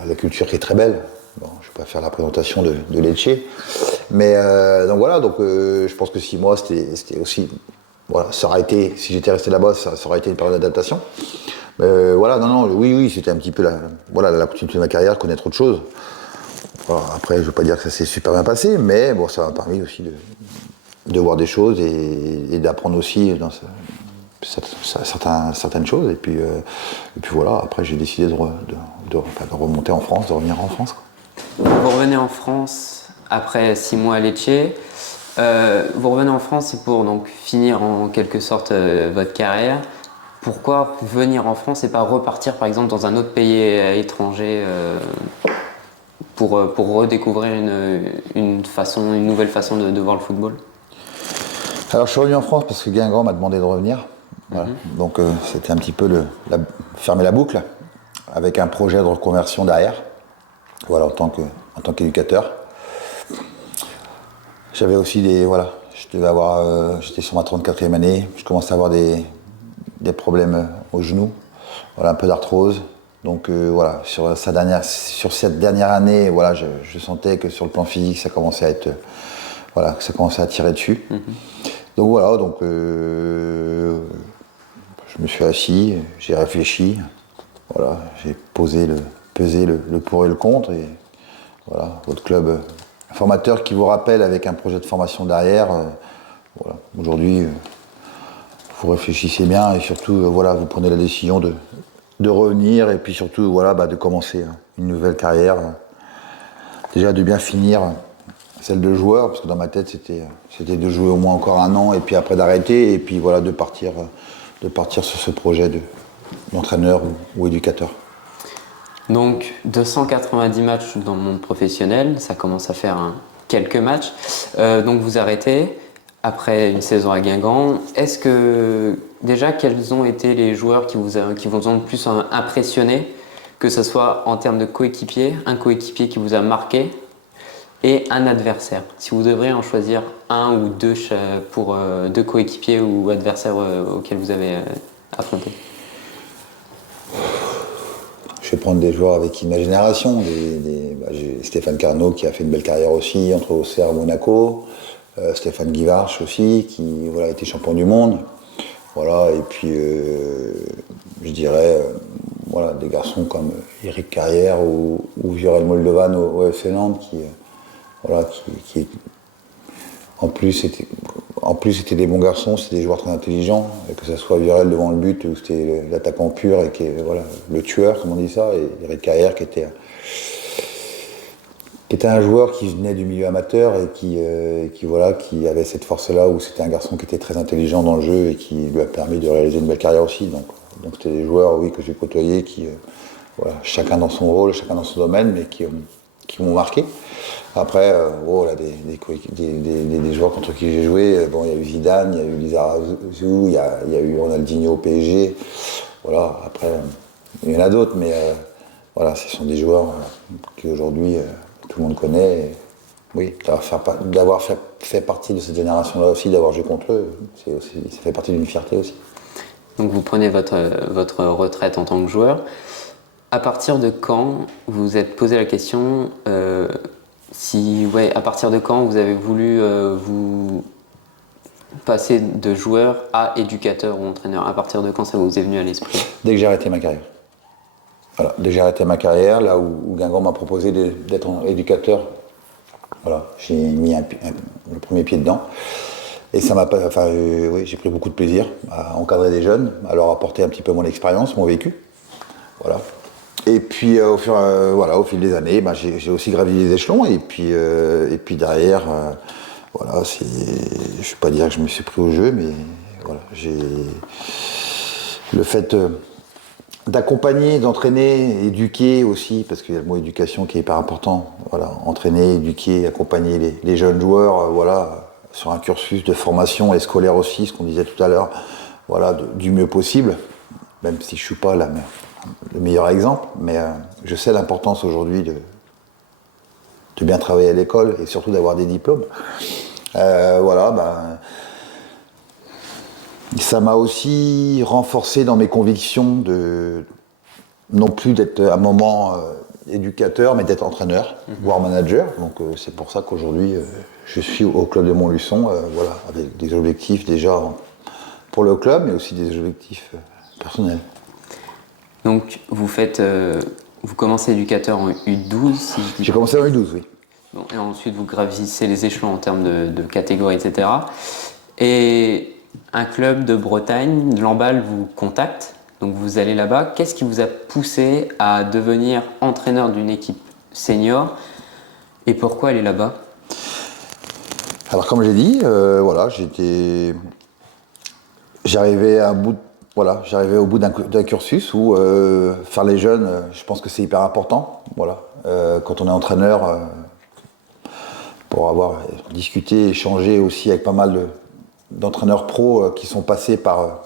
la culture qui est très belle. Bon, je vais pas faire la présentation de Lecce, mais je pense que 6 mois, c'était aussi, voilà, ça aurait été, si j'étais resté là-bas, ça aurait été une période d'adaptation. Oui, c'était un petit peu la continuité de ma carrière, connaître autre chose. Voilà, après, je ne veux pas dire que ça s'est super bien passé, mais bon, ça m'a permis aussi de voir des choses et d'apprendre aussi dans certaines choses. Et puis voilà, après j'ai décidé de remonter en France, de revenir en France. Vous revenez en France après 6 mois à Lecce. Vous revenez en France pour donc finir en quelque sorte votre carrière. Pourquoi venir en France et pas repartir par exemple dans un autre pays étranger pour redécouvrir une nouvelle façon de voir le football? Alors je suis revenu en France parce que Guingamp m'a demandé de revenir. Voilà. Donc c'était un petit peu fermer la boucle avec un projet de reconversion derrière. Voilà, en tant qu'éducateur. J'avais aussi j'étais sur ma 34e année, je commençais à avoir des problèmes au genou, voilà, un peu d'arthrose. Donc voilà, sur cette dernière année, voilà, je sentais que sur le plan physique, ça commençait à tirer dessus. Donc voilà, je me suis assis, j'ai réfléchi, voilà, j'ai pesé le pour et le contre, et voilà, votre club formateur qui vous rappelle avec un projet de formation derrière, voilà, aujourd'hui, vous réfléchissez bien et surtout, voilà, vous prenez la décision de revenir et puis surtout, voilà, de commencer une nouvelle carrière, déjà de bien finir celle de joueur, parce que dans ma tête c'était de jouer au moins encore 1 an et puis après d'arrêter et puis voilà de partir sur ce projet d'entraîneur ou éducateur. Donc 290 matchs dans le monde professionnel, ça commence à faire quelques matchs. Donc vous arrêtez après une saison à Guingamp. Est-ce que déjà quels ont été les joueurs qui vous ont le plus impressionné, que ce soit en termes de coéquipier, un coéquipier qui vous a marqué et un adversaire? Si vous devriez en choisir un ou deux pour deux coéquipiers ou adversaires auxquels vous avez affronté. Je vais prendre des joueurs avec ma génération. J'ai Stéphane Carnot qui a fait une belle carrière aussi entre Auxerre et Monaco. Stéphane Guivarch aussi qui a été champion du monde. Voilà, et puis je dirais des garçons comme Eric Carrière ou Viorel Moldovan au FC Nantes qui en plus c'était des bons garçons, c'était des joueurs très intelligents, et que ce soit Viorel devant le but où c'était l'attaquant pur et qui est le tueur, comme on dit ça, et Eric Carrière qui était un joueur qui venait du milieu amateur et qui avait cette force-là, où c'était un garçon qui était très intelligent dans le jeu et qui lui a permis de réaliser une belle carrière aussi. Donc c'était des joueurs, oui, que j'ai côtoyés qui, chacun dans son rôle, chacun dans son domaine, mais qui m'ont marqué. Après, des joueurs contre qui j'ai joué, il y a eu Zidane, il y a eu Lizarazu, il y a eu Ronaldinho au PSG. Voilà, après, il y en a d'autres, mais ce sont des joueurs qui aujourd'hui tout le monde connaît. Et, oui, d'avoir fait partie de cette génération-là aussi, d'avoir joué contre eux, ça fait partie d'une fierté aussi. Donc vous prenez votre retraite en tant que joueur. À partir de quand vous vous êtes posé la question à partir de quand vous avez voulu vous passer de joueur à éducateur ou entraîneur? À partir de quand ça vous est venu à l'esprit? Dès que j'ai arrêté ma carrière. Voilà, dès que j'ai arrêté ma carrière, là où Guingamp m'a proposé d'être éducateur, voilà, j'ai mis le premier pied dedans. Et ça m'a pas. J'ai pris beaucoup de plaisir à encadrer des jeunes, à leur apporter un petit peu mon expérience, mon vécu. Voilà. Et puis au fil des années, j'ai aussi gravi les échelons. Et puis derrière, je ne vais pas dire que je me suis pris au jeu, mais voilà, le fait d'accompagner, d'entraîner, éduquer aussi, parce qu'il y a le mot éducation qui est hyper important. Voilà, entraîner, éduquer, accompagner les jeunes joueurs, sur un cursus de formation et scolaire aussi, ce qu'on disait tout à l'heure, du mieux possible, même si je ne suis pas le meilleur exemple, mais je sais l'importance aujourd'hui de bien travailler à l'école et surtout d'avoir des diplômes. Ça m'a aussi renforcé dans mes convictions non plus d'être à un moment éducateur, mais d'être entraîneur, voire manager. Donc c'est pour ça qu'aujourd'hui, je suis au club de Montluçon, avec des objectifs déjà pour le club, mais aussi des objectifs personnels. Donc vous commencez éducateur en U12, si je dis. J'ai commencé en U12, oui. Bon, et ensuite vous gravissez les échelons en termes de catégories, etc. Et un club de Bretagne, Lamballe, vous contacte, donc vous allez là-bas. Qu'est-ce qui vous a poussé à devenir entraîneur d'une équipe senior et pourquoi aller là-bas? Alors comme j'ai dit, j'arrivais à voilà, j'arrivais au bout d'un cursus où faire les jeunes, je pense que c'est hyper important. Voilà. Quand on est entraîneur, pour avoir discuté, échangé aussi avec pas mal d'entraîneurs pros qui sont passés par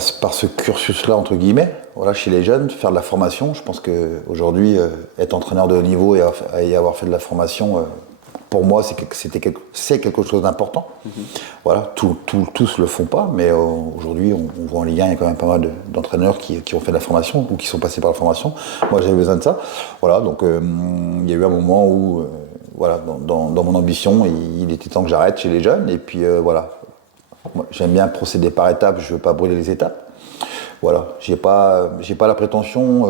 ce cursus-là, entre guillemets, voilà, chez les jeunes, faire de la formation. Je pense qu'aujourd'hui, être entraîneur de haut niveau et avoir fait de la formation, pour moi, c'est quelque chose d'important. Voilà, tous le font pas, mais aujourd'hui, on voit en Ligue 1, il y a quand même pas mal d'entraîneurs qui ont fait de la formation ou qui sont passés par la formation. Moi, j'avais besoin de ça. Voilà, donc il y a eu un moment où, voilà, dans mon ambition, il était temps que j'arrête chez les jeunes. Et puis voilà, moi, j'aime bien procéder par étapes, je veux pas brûler les étapes. Voilà, j'ai pas la prétention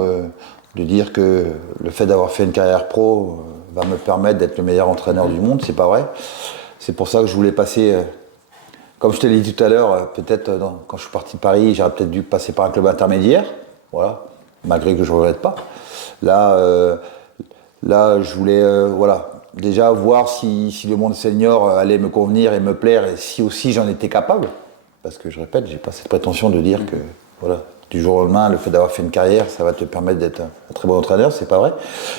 de dire que le fait d'avoir fait une carrière pro va me permettre d'être le meilleur entraîneur du monde, c'est pas vrai. C'est pour ça que je voulais passer, comme je te l'ai dit tout à l'heure, peut-être quand je suis parti de Paris, j'aurais peut-être dû passer par un club intermédiaire, voilà, malgré que je ne regrette pas. Là, je voulais, voilà, déjà voir si le monde senior allait me convenir et me plaire, et si aussi j'en étais capable. Parce que je répète, j'ai pas cette prétention de dire que, voilà, du jour au lendemain, le fait d'avoir fait une carrière, ça va te permettre d'être un très bon entraîneur, c'est pas vrai.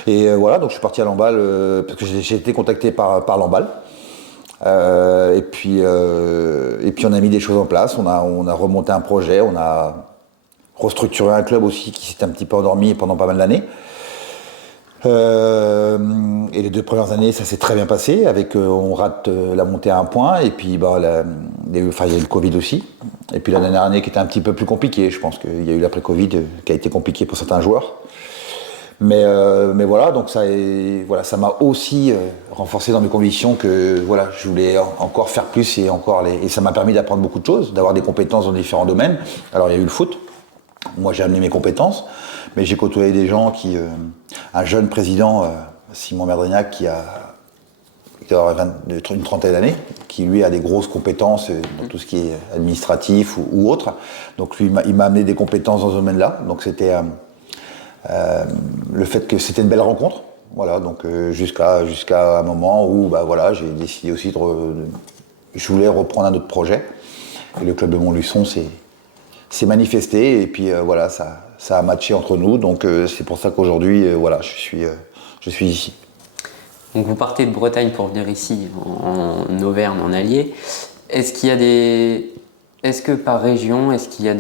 Et voilà, donc je suis parti à Lamballe, parce que j'ai été contacté par Lamballe. Et puis on a mis des choses en place, on a remonté un projet, on a restructuré un club aussi qui s'était un petit peu endormi pendant pas mal d'années. Et les 2 premières années, ça s'est très bien passé. On rate la montée à un point, et puis il y a eu le Covid aussi. Et puis la dernière année qui était un petit peu plus compliquée. Je pense qu'il y a eu l'après-Covid qui a été compliqué pour certains joueurs. Mais voilà, donc ça m'a aussi renforcé dans mes convictions que voilà, je voulais encore faire plus et ça m'a permis d'apprendre beaucoup de choses, d'avoir des compétences dans différents domaines. Alors il y a eu le foot. Moi, j'ai amené mes compétences, mais j'ai côtoyé des gens un jeune président, Simon Merdrignac, qui a une trentaine d'années, qui lui a des grosses compétences dans tout ce qui est administratif ou autre. Donc lui, il m'a amené des compétences dans ce domaine-là. Donc c'était le fait que c'était une belle rencontre. Voilà, donc jusqu'à un moment où voilà, j'ai décidé aussi je voulais reprendre un autre projet. Et le club de Montluçon s'est manifesté, et puis voilà, ça a matché entre nous, donc c'est pour ça qu'aujourd'hui, voilà, je suis ici. Donc vous partez de Bretagne pour venir ici, en Auvergne, en Allier. Est-ce que par région, est-ce qu'il y a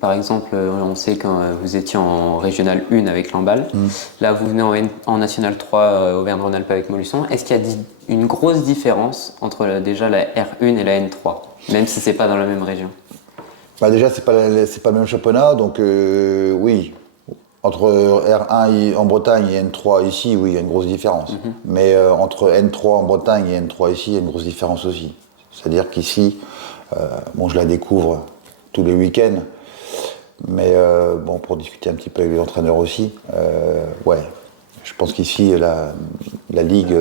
par exemple, on sait quand vous étiez en Régional 1 avec Lamballe, là vous venez en National 3 Auvergne-Rhône-Alpes avec Montluçon, est-ce qu'il y a une grosse différence entre déjà la R1 et la N3, même si c'est pas dans la même région? Déjà, c'est pas le même championnat, donc oui. Entre R1 en Bretagne et N3 ici, oui, il y a une grosse différence. Mais entre N3 en Bretagne et N3 ici, il y a une grosse différence aussi. C'est-à-dire qu'ici, je la découvre tous les week-ends, mais pour discuter un petit peu avec les entraîneurs aussi, ouais, je pense qu'ici, la Ligue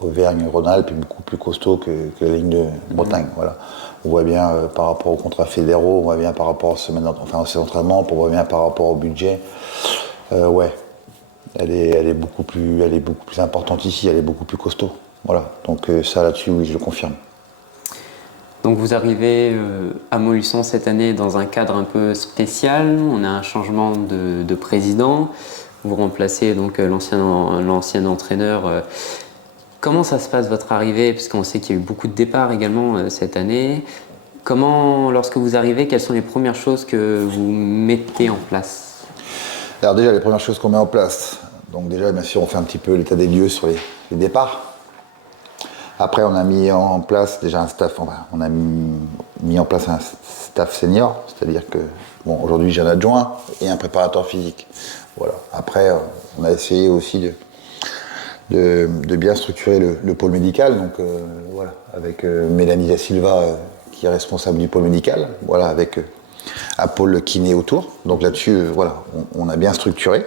Auvergne-Rhône-Alpes est beaucoup plus costaud que la Ligue de Bretagne. Voilà. On voit bien par rapport aux contrats fédéraux, on voit bien par rapport aux ces entraînements, on voit bien par rapport au budget. Ouais, elle est beaucoup plus importante ici, elle est beaucoup plus costaud. Voilà, donc ça là-dessus, oui, je le confirme. Donc vous arrivez à Montluçon cette année dans un cadre un peu spécial, on a un changement de président, vous remplacez donc l'ancien entraîneur. Comment ça se passe votre arrivée? Parce qu'on sait qu'il y a eu beaucoup de départs également cette année. Comment, lorsque vous arrivez, quelles sont les premières choses que vous mettez en place? Alors déjà, les premières choses qu'on met en place, donc déjà, bien sûr, on fait un petit peu l'état des lieux sur les départs. Après, on a mis en place déjà un staff, on a mis en place un staff senior, c'est-à-dire que, aujourd'hui, j'ai un adjoint et un préparateur physique. Voilà. Après, on a essayé aussi de bien structurer le pôle médical, donc voilà, avec Mélanie Da Silva, qui est responsable du pôle médical, voilà, avec un pôle kiné autour. Donc là-dessus, voilà, on a bien structuré,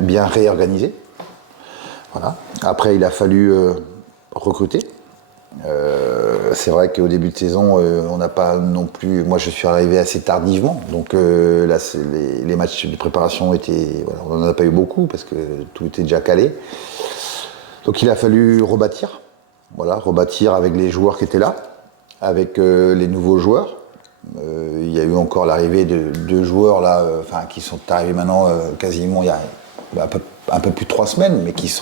bien réorganisé. Voilà. Après, il a fallu recruter. C'est vrai qu'au début de saison, on n'a pas non plus. Moi, je suis arrivé assez tardivement, donc là, les matchs de préparation étaient. Voilà, on n'en a pas eu beaucoup parce que tout était déjà calé. Donc, il a fallu rebâtir. Voilà, rebâtir avec les joueurs qui étaient là, avec les nouveaux joueurs. Il y a eu encore l'arrivée de deux joueurs là, qui sont arrivés maintenant quasiment il y a un peu plus de 3 semaines, mais qui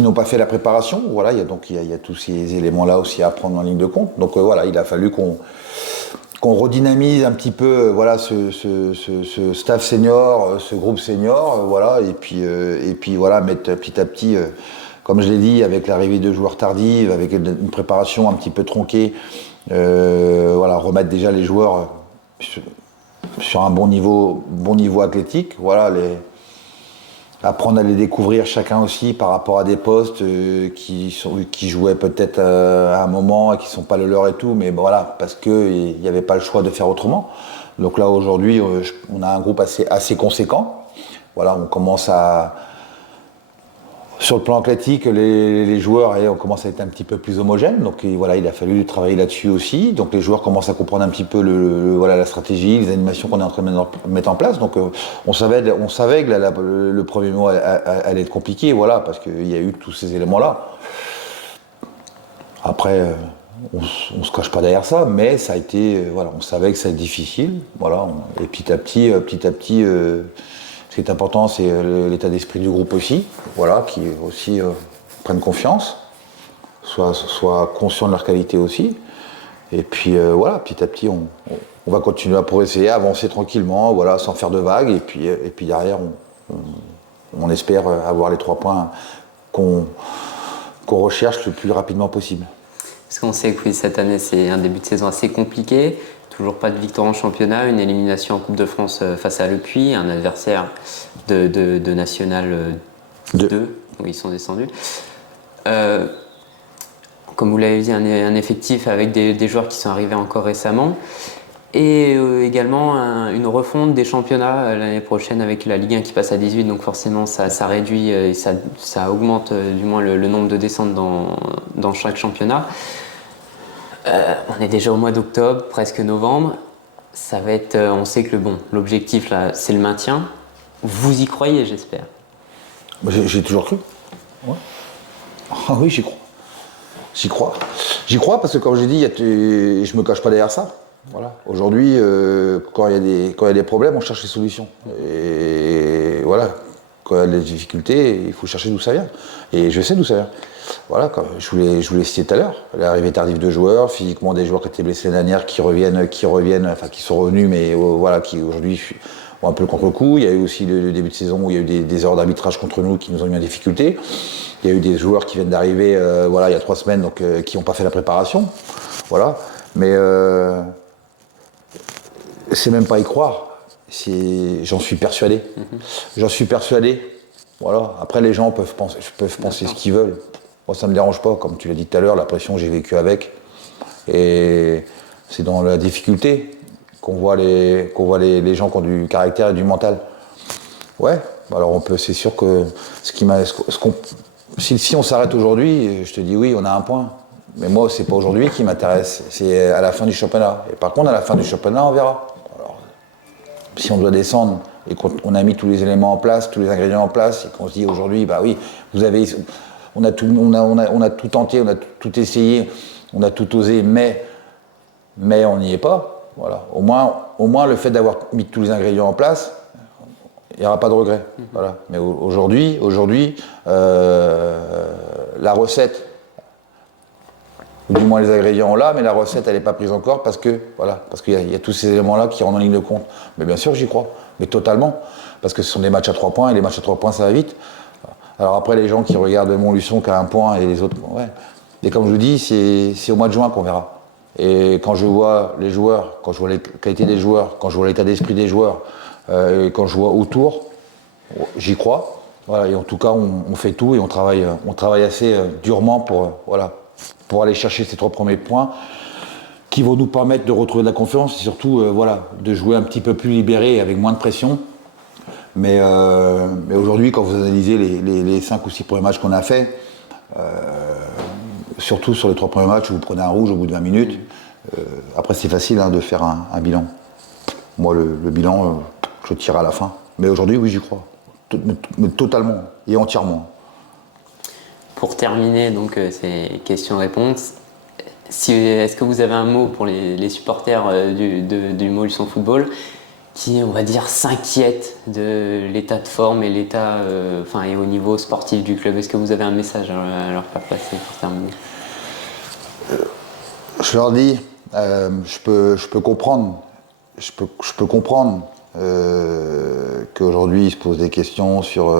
n'ont pas fait la préparation. Voilà, il y a tous ces éléments-là aussi à prendre en ligne de compte. Donc voilà, il a fallu qu'on redynamise un petit peu ce staff senior, ce groupe senior, voilà, et puis voilà, mettre petit à petit, comme je l'ai dit, avec l'arrivée de joueurs tardifs, avec une préparation un petit peu tronquée, voilà, remettre déjà les joueurs sur un bon niveau athlétique, voilà, apprendre à les découvrir chacun aussi par rapport à des postes qui jouaient peut-être à un moment et qui ne sont pas le leur et tout, mais voilà, parce qu'il n'y avait pas le choix de faire autrement. Donc là aujourd'hui on a un groupe assez conséquent. Voilà, on commence sur le plan athlétique, les joueurs on commence à être un petit peu plus homogènes. Donc voilà, il a fallu travailler là-dessus aussi. Donc les joueurs commencent à comprendre un petit peu la stratégie, les animations qu'on est en train de mettre en place. Donc on savait que le premier mois allait être compliqué, voilà, parce qu'il y a eu tous ces éléments-là. Après, on ne se cache pas derrière ça, mais ça a été, voilà, on savait que ça allait être difficile, voilà. Et petit à petit. Ce qui est important, c'est l'état d'esprit du groupe aussi, voilà, qui aussi prennent confiance, soient conscients de leur qualité aussi. Et puis voilà, petit à petit, on va continuer à progresser, à avancer tranquillement, voilà, sans faire de vagues. Et puis derrière, on espère avoir les 3 points qu'on recherche le plus rapidement possible. Parce qu'on sait que oui, cette année, c'est un début de saison assez compliqué. Toujours pas de victoire en championnat, une élimination en Coupe de France face à Le Puy, un adversaire de National 2, où ils sont descendus. Comme vous l'avez dit, un effectif avec des joueurs qui sont arrivés encore récemment. Et également une refonte des championnats l'année prochaine avec la Ligue 1 qui passe à 18, donc forcément ça réduit et ça augmente du moins le nombre de descentes dans chaque championnat. On est déjà au mois d'octobre, presque novembre. Ça va être, on sait que l'objectif là, c'est le maintien. Vous y croyez, j'espère. J'ai toujours cru. Ouais. Ah oui, j'y crois. J'y crois parce que comme j'ai dit, je me cache pas derrière ça. Voilà. Aujourd'hui, quand il y a des problèmes, on cherche les solutions. Et voilà, quand il y a des difficultés, il faut chercher d'où ça vient. Et je sais d'où ça vient. Voilà, comme je vous l'ai cité tout à l'heure, l'arrivée tardive de joueurs, physiquement des joueurs qui étaient blessés l'année dernière, qui sont revenus, mais voilà, qui aujourd'hui ont un peu le contre-coup. Il y a eu aussi le début de saison où il y a eu des erreurs d'arbitrage contre nous qui nous ont mis en difficulté. Il y a eu des joueurs qui viennent d'arriver, voilà, il y a 3 semaines, donc qui n'ont pas fait la préparation, voilà. Mais c'est même pas y croire. J'en suis persuadé. J'en suis persuadé. Voilà. Après, les gens peuvent penser ce qu'ils veulent. Moi, ça me dérange pas. Comme tu l'as dit tout à l'heure, la pression, j'ai vécu avec. Et c'est dans la difficulté qu'on voit les gens qui ont du caractère et du mental. Ouais. Alors c'est sûr que si on s'arrête aujourd'hui, je te dis oui, on a un point. Mais moi, c'est pas aujourd'hui qui m'intéresse. C'est à la fin du championnat. Et par contre, à la fin du championnat, on verra. Alors, si on doit descendre et qu'on a mis tous les éléments en place, tous les ingrédients en place, et qu'on se dit aujourd'hui, bah oui, on a tout tenté, on a tout essayé, on a tout osé, mais on n'y est pas. Voilà. Au moins, le fait d'avoir mis tous les ingrédients en place, il n'y aura pas de regret. Voilà. Mais aujourd'hui, la recette, ou du moins les ingrédients là, mais la recette elle n'est pas prise encore parce qu'il y a tous ces éléments-là qui rentrent en ligne de compte. Mais bien sûr, j'y crois, mais totalement, parce que ce sont des matchs à 3 points et les matchs à 3 points ça va vite. Alors après, les gens qui regardent Montluçon qui a 1 point et les autres, ouais. Et comme je vous dis, c'est au mois de juin qu'on verra. Et quand je vois les joueurs, quand je vois les qualités des joueurs, quand je vois l'état d'esprit des joueurs, et quand je vois autour, j'y crois. Voilà, et en tout cas, on fait tout et on travaille assez durement pour aller chercher ces 3 premiers points qui vont nous permettre de retrouver de la confiance et surtout de jouer un petit peu plus libéré avec moins de pression. Mais aujourd'hui, quand vous analysez les 5 ou 6 premiers matchs qu'on a fait, surtout sur les 3 premiers matchs où vous prenez un rouge au bout de 20 minutes, après c'est facile de faire un bilan. Moi, le bilan, je le tire à la fin. Mais aujourd'hui, oui, j'y crois. Mais totalement et entièrement. Pour terminer, donc, ces questions-réponses, Est-ce que vous avez un mot pour les supporters du Montluçon Football qui, on va dire, s'inquiètent de l'état de forme et l'état, et au niveau sportif du club? Est-ce que vous avez un message à leur faire passer pour terminer? Je leur dis, je peux comprendre, je peux comprendre qu'aujourd'hui ils se posent des questions sur,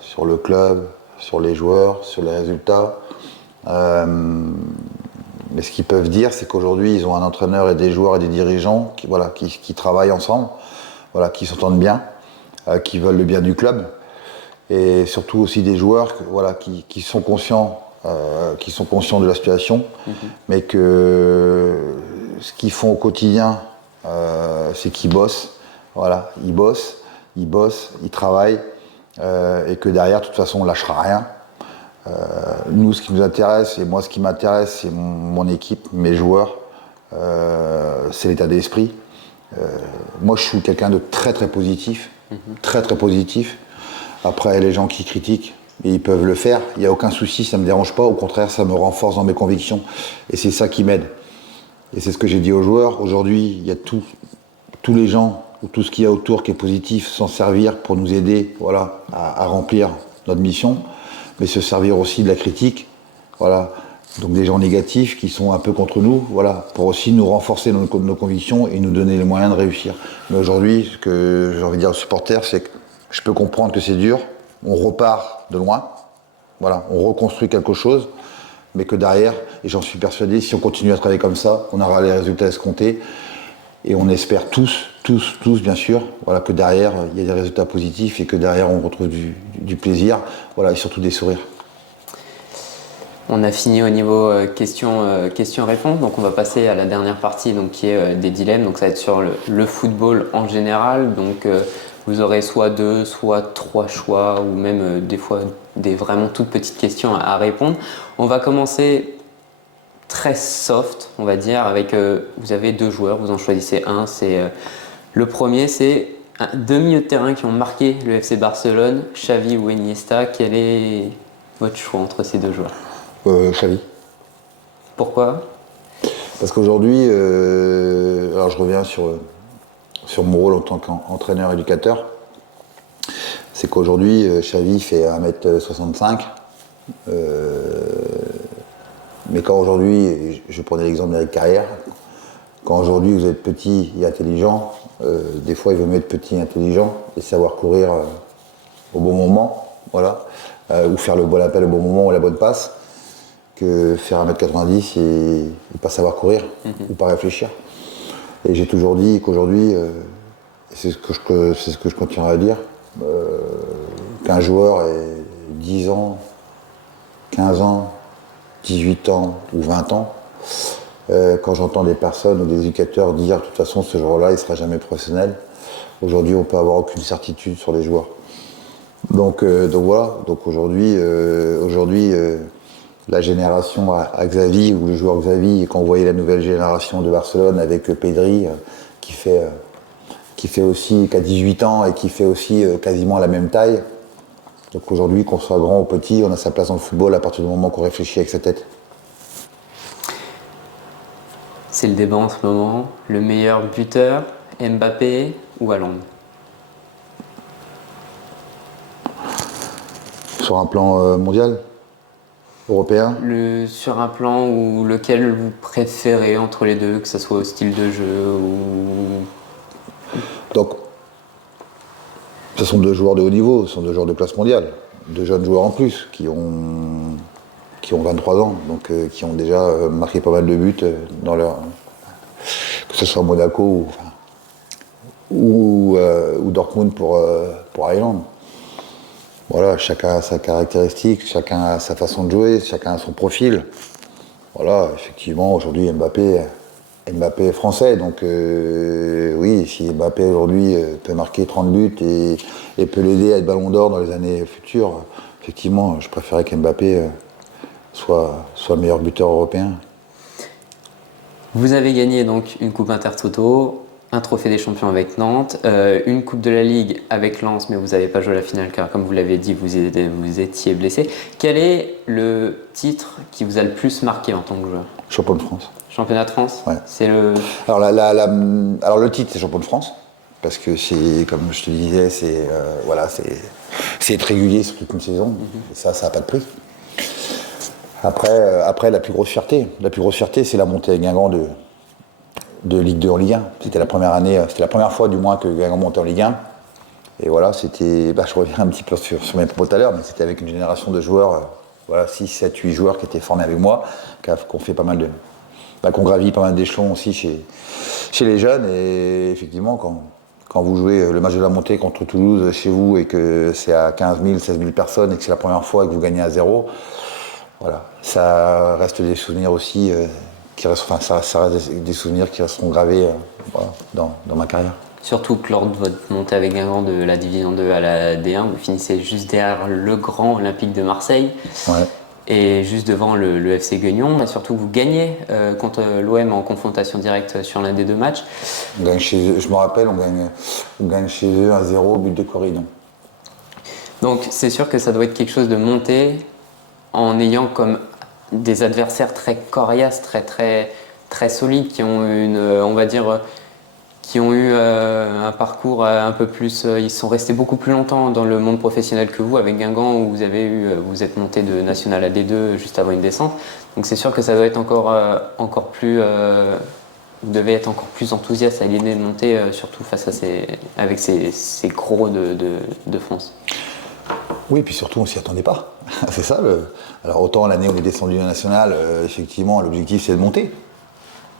sur le club, sur les joueurs, sur les résultats. Mais ce qu'ils peuvent dire, c'est qu'aujourd'hui, ils ont un entraîneur et des joueurs et des dirigeants qui travaillent ensemble, qui s'entendent bien, qui veulent le bien du club. Et surtout aussi des joueurs qui sont conscients de la situation, mais que ce qu'ils font au quotidien, c'est qu'ils bossent. Voilà, ils bossent, ils travaillent, et que derrière, de toute façon, on ne lâchera rien. Nous, ce qui nous intéresse, et moi, ce qui m'intéresse, c'est mon équipe, mes joueurs, c'est l'état d'esprit. Moi, je suis quelqu'un de très, très positif, très, très positif. Après, les gens qui critiquent, ils peuvent le faire, il n'y a aucun souci, ça ne me dérange pas, au contraire, ça me renforce dans mes convictions, et c'est ça qui m'aide. Et c'est ce que j'ai dit aux joueurs, aujourd'hui, il y a tous les gens, tout ce qu'il y a autour qui est positif, s'en servir pour nous aider à remplir notre mission, mais se servir aussi de la critique, donc des gens négatifs qui sont un peu contre nous, pour aussi nous renforcer nos convictions et nous donner les moyens de réussir. Mais aujourd'hui, ce que j'ai envie de dire aux supporters, c'est que je peux comprendre que c'est dur, on repart de loin, on reconstruit quelque chose, mais que derrière, et j'en suis persuadé, si on continue à travailler comme ça, on aura les résultats escomptés, et on espère tous bien sûr, que derrière, il y a des résultats positifs et que derrière, on retrouve du plaisir, et surtout des sourires. On a fini au niveau questions-réponses, donc on va passer à la dernière partie donc, qui est des dilemmes. Donc ça va être sur le football en général. Donc vous aurez soit 2, soit 3 choix ou même des fois des vraiment toutes petites questions à répondre. On va commencer très soft, on va dire, avec vous avez 2 joueurs, vous en choisissez un. Le premier, c'est 2 milieux de terrain qui ont marqué le FC Barcelone, Xavi ou Iniesta. Quel est votre choix entre ces 2 joueurs? Xavi. Pourquoi? Parce qu'aujourd'hui, alors je reviens sur mon rôle en tant qu'entraîneur-éducateur, c'est qu'aujourd'hui, Xavi fait 1m65, mais quand aujourd'hui, je prenais l'exemple d'Eric Carrière, quand aujourd'hui vous êtes petit et intelligent, des fois il vaut mieux être petit et intelligent et savoir courir au bon moment, ou faire le bon appel au bon moment ou la bonne passe, que faire 1m90 et pas savoir courir ou pas réfléchir. Et j'ai toujours dit qu'aujourd'hui, c'est ce que je continuerai à dire, qu'un joueur ait 10 ans, 15 ans, 18 ans ou 20 ans, quand j'entends des personnes ou des éducateurs dire de toute façon ce joueur-là il ne sera jamais professionnel, aujourd'hui on peut avoir aucune certitude sur les joueurs. Donc aujourd'hui, la génération à Xavi, ou le joueur Xavi, et quand vous voyez la nouvelle génération de Barcelone avec Pedri, qui a 18 ans et qui fait aussi quasiment la même taille. Donc aujourd'hui, qu'on soit grand ou petit, on a sa place dans le football à partir du moment qu'on réfléchit avec sa tête. C'est le débat en ce moment. Le meilleur buteur, Mbappé ou Haaland? Sur un plan mondial, européen? Sur un plan où lequel vous préférez entre les deux, que ce soit au style de jeu ou... Donc, ce sont 2 joueurs de haut niveau, ce sont 2 joueurs de classe mondiale, 2 jeunes joueurs en plus qui ont 23 ans, donc qui ont déjà marqué pas mal de buts dans leur, que ce soit Monaco ou Dortmund pour Haaland. Voilà, chacun a sa caractéristique, chacun a sa façon de jouer, chacun a son profil. Voilà, effectivement, aujourd'hui Mbappé est français, donc oui, si Mbappé aujourd'hui peut marquer 30 buts et peut l'aider à être ballon d'or dans les années futures, effectivement, je préférais qu'Mbappé soit le meilleur buteur européen. Vous avez gagné donc une Coupe Intertoto, un trophée des champions avec Nantes, une Coupe de la Ligue avec Lens, mais vous n'avez pas joué à la finale car, comme vous l'avez dit, vous étiez blessé. Quel est le titre qui vous a le plus marqué en tant que joueur? Champion de France. Championnat de France. Ouais. C'est le. Alors, alors le titre, c'est champion de France, parce que c'est, comme je te disais, c'est être régulier sur toute une saison. Et ça n'a pas de prix. Après, la plus grosse fierté, c'est la montée avec Guingamp de Ligue 2 en Ligue 1. C'était la première année, c'était la première fois du moins que Guingamp montait en Ligue 1. Et voilà, c'était, je reviens un petit peu sur mes propos tout à l'heure, mais c'était avec une génération de joueurs, 6, 7, 8 joueurs qui étaient formés avec moi, qu'on fait pas mal qu'on gravit pas mal d'échelons aussi chez les jeunes. Et effectivement, quand vous jouez le match de la montée contre Toulouse chez vous et que c'est à 15 000, 16 000 personnes et que c'est la première fois que vous gagnez à 0, voilà, ça reste des souvenirs aussi ça reste des souvenirs qui resteront gravés dans ma carrière. Surtout que lors de votre montée avec Guingamp de la Division 2 à la D1, vous finissez juste derrière le grand Olympique de Marseille. Ouais. Et juste devant le FC Guignon, et surtout vous gagnez contre l'OM en confrontation directe sur l'un des 2 matchs. On gagne chez eux, je me rappelle, on gagne chez eux 1-0 au but de Corridon. Donc c'est sûr que ça doit être quelque chose de monté en ayant comme des adversaires très coriaces, très solides, qui ont qui ont eu un parcours un peu plus. Ils sont restés beaucoup plus longtemps dans le monde professionnel que vous, avec Guingamp, où vous êtes monté de National à D2 juste avant une descente. Donc c'est sûr que ça doit être encore plus. Vous devez être encore plus enthousiaste à l'idée de monter, surtout face à avec ces gros de France. Oui, puis surtout on s'y attendait pas. C'est ça. Alors autant l'année où on est descendu en National, effectivement l'objectif c'est de monter.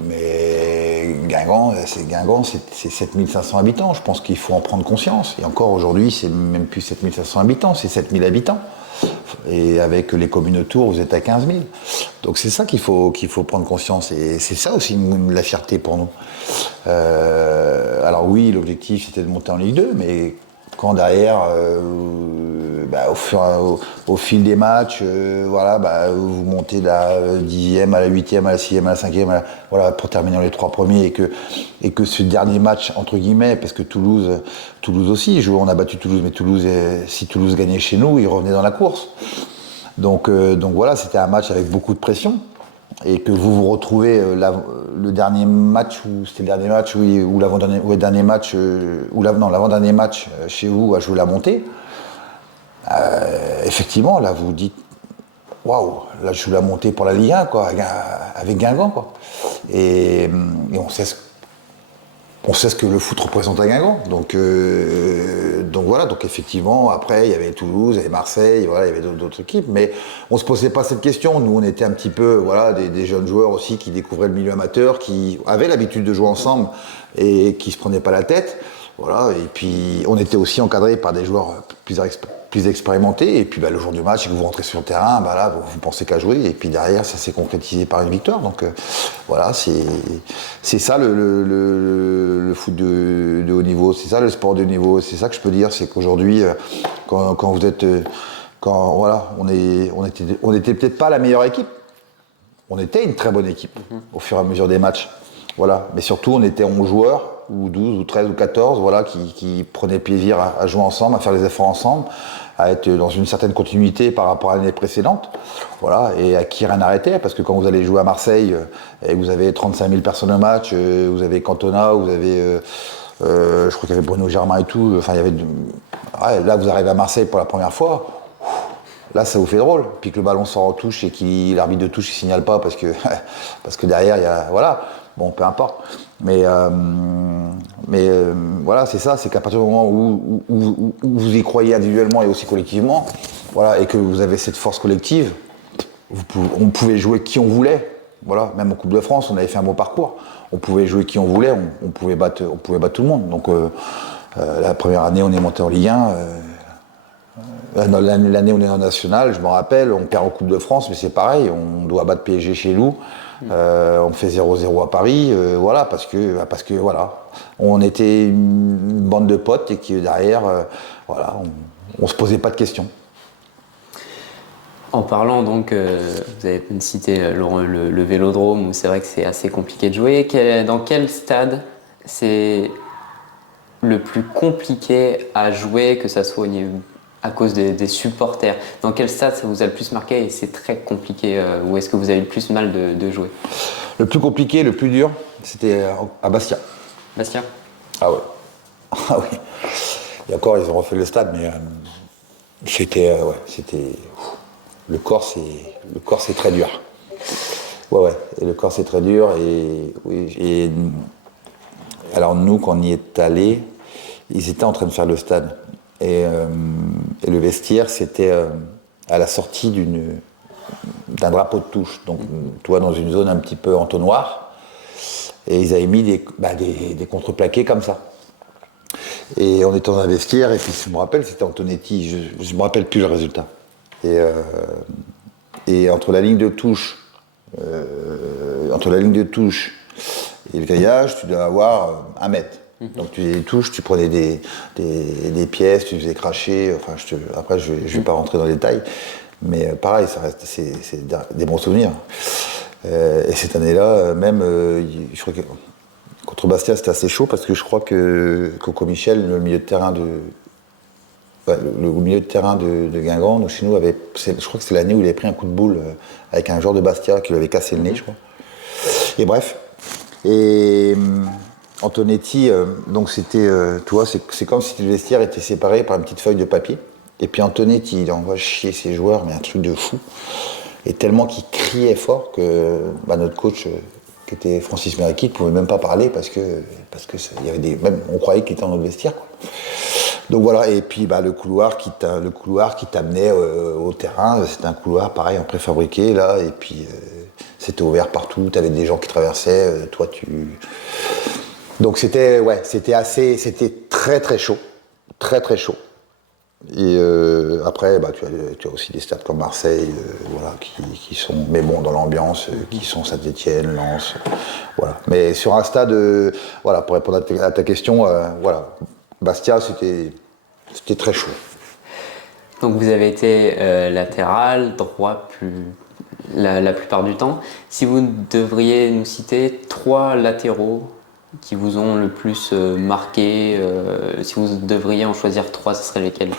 Mais Guingamp, c'est 7500 habitants. Je pense qu'il faut en prendre conscience. Et encore aujourd'hui, c'est même plus 7500 habitants, c'est 7000 habitants. Et avec les communes autour, vous êtes à 15 000. Donc c'est ça qu'il faut prendre conscience. Et c'est ça aussi la fierté pour nous. Alors oui, l'objectif c'était de monter en Ligue 2, mais quand derrière, au fil des matchs, vous montez de la 10e à la 8e, à la 6e, à la 5e, pour terminer les 3 premiers, et que ce dernier match, entre guillemets, parce que Toulouse aussi, on a battu Toulouse, mais si Toulouse gagnait chez nous, ils revenaient dans la course. Donc voilà, c'était un match avec beaucoup de pression. Et que vous vous retrouvez le dernier match, l'avant-dernier match chez vous à jouer la montée, effectivement, là vous vous dites waouh, là je joue la montée pour la Ligue 1 avec Guingamp quoi. Et on sait ce que le foot représente à Guingamp. Donc voilà, donc effectivement, après, il y avait Toulouse, il y avait Marseille, il y avait d'autres équipes, mais on se posait pas cette question. Nous, on était un petit peu, des jeunes joueurs aussi qui découvraient le milieu amateur, qui avaient l'habitude de jouer ensemble et qui se prenaient pas la tête. Voilà, et puis on était aussi encadrés par des joueurs plus expérimentés, et puis le jour du match, vous rentrez sur le terrain, vous pensez qu'à jouer, et puis derrière, ça s'est concrétisé par une victoire. Donc voilà, c'est ça le foot de haut niveau, c'est ça le sport de haut niveau, c'est ça que je peux dire, c'est qu'aujourd'hui, quand vous êtes, on était peut-être pas la meilleure équipe, on était une très bonne équipe au fur et à mesure des matchs, voilà, mais surtout on était 11 joueurs, ou 12, ou 13, ou 14, qui prenaient plaisir à jouer ensemble, à faire des efforts ensemble, à être dans une certaine continuité par rapport à l'année précédente, et à qui rien n'arrêtait, parce que quand vous allez jouer à Marseille, et vous avez 35 000 personnes au match, vous avez Cantona, vous avez, je crois qu'il y avait Bruno Germain et tout, enfin il y avait, là vous arrivez à Marseille pour la première fois, là ça vous fait drôle, puis que le ballon sort en touche et que l'arbitre de touche il signale pas parce que derrière il y a, bon peu importe. Mais voilà, c'est ça, c'est qu'à partir du moment où vous y croyez individuellement et aussi collectivement, et que vous avez cette force collective, on pouvait jouer qui on voulait. Voilà, même en Coupe de France, on avait fait un bon parcours. On pouvait jouer qui on voulait, on pouvait battre tout le monde. Donc la première année, on est monté en Ligue 1. L'année où on est en National, je me rappelle, on perd en Coupe de France, mais c'est pareil, on doit battre PSG chez nous. On fait 0-0 à Paris, parce que on était une bande de potes et que derrière, on se posait pas de questions. En parlant donc, vous avez cité Laurent, le Vélodrome, où c'est vrai que c'est assez compliqué de jouer. Dans quel stade c'est le plus compliqué à jouer, que ça soit à cause des supporters. Dans quel stade ça vous a le plus marqué et c'est très compliqué, ou est-ce que vous avez le plus mal de jouer? Le plus compliqué, le plus dur, c'était à Bastia. Bastien? Ah ouais. Ah oui. Et encore, ils ont refait le stade, mais c'était, le corps, c'est très dur. Ouais. Et le corps, c'est très dur. Et alors nous, quand on y est allé, ils étaient en train de faire le stade. Et le vestiaire, c'était à la sortie d'un drapeau de touche. Donc, tu vois, dans une zone un petit peu entonnoir. Et ils avaient mis des contreplaqués comme ça. Et on était dans un vestiaire, et puis je me rappelle, c'était Antonetti, je me rappelle plus le résultat. Et entre la ligne de touche, et le grillage, tu dois avoir 1 mètre. Donc tu faisais des touches, tu prenais des pièces, tu faisais cracher, enfin après je vais pas rentrer dans les détails, mais pareil, c'est des bons souvenirs. Et cette année-là, même, je crois que contre Bastia, c'était assez chaud parce que je crois que Coco Michel, le milieu de terrain de Guingamp, chez nous, je crois que c'est l'année où il avait pris un coup de boule avec un joueur de Bastia qui lui avait cassé le nez, je crois. Et bref. Et Antonetti, donc c'était, tu vois, c'est comme si le vestiaire était séparé par une petite feuille de papier. Et puis Antonetti, il envoie chier ses joueurs, mais un truc de fou. Et tellement qu'il criait fort que notre coach, qui était Francis Mériqui, ne pouvait même pas parler parce que il y avait même on croyait qu'il était dans notre vestiaire, quoi. Donc voilà, et puis le couloir qui t'amenait au terrain, c'était un couloir pareil en préfabriqué là, et puis c'était ouvert partout, t'avais des gens qui traversaient, donc c'était très très chaud, très très chaud. Et après, tu as aussi des stades comme Marseille, voilà, qui sont, mais bon, dans l'ambiance, qui sont Saint-Étienne, Lens, voilà. Mais sur un stade, voilà, pour répondre à ta question, voilà, Bastia, c'était très chaud. Donc vous avez été latéral, droit la plupart du temps. Si vous devriez nous citer 3 latéraux qui vous ont le plus marqué, si vous devriez en choisir 3, ce seraient lesquels?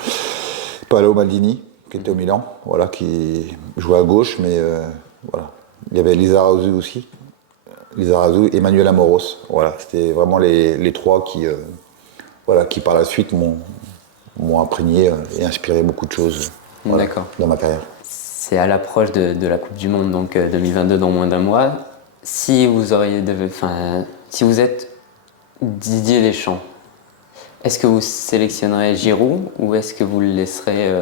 Paolo Maldini, qui était au Milan, voilà, qui jouait à gauche, mais voilà. Il y avait Lizarazu aussi, et Manuel Amoros, voilà. C'était vraiment les 3 qui par la suite m'ont imprégné et inspiré beaucoup de choses, voilà, dans ma carrière. C'est à l'approche de la Coupe du Monde, donc 2022 dans moins d'un mois. Si vous êtes Didier Deschamps, est-ce que vous sélectionnerez Giroud ou est-ce que vous le laisserez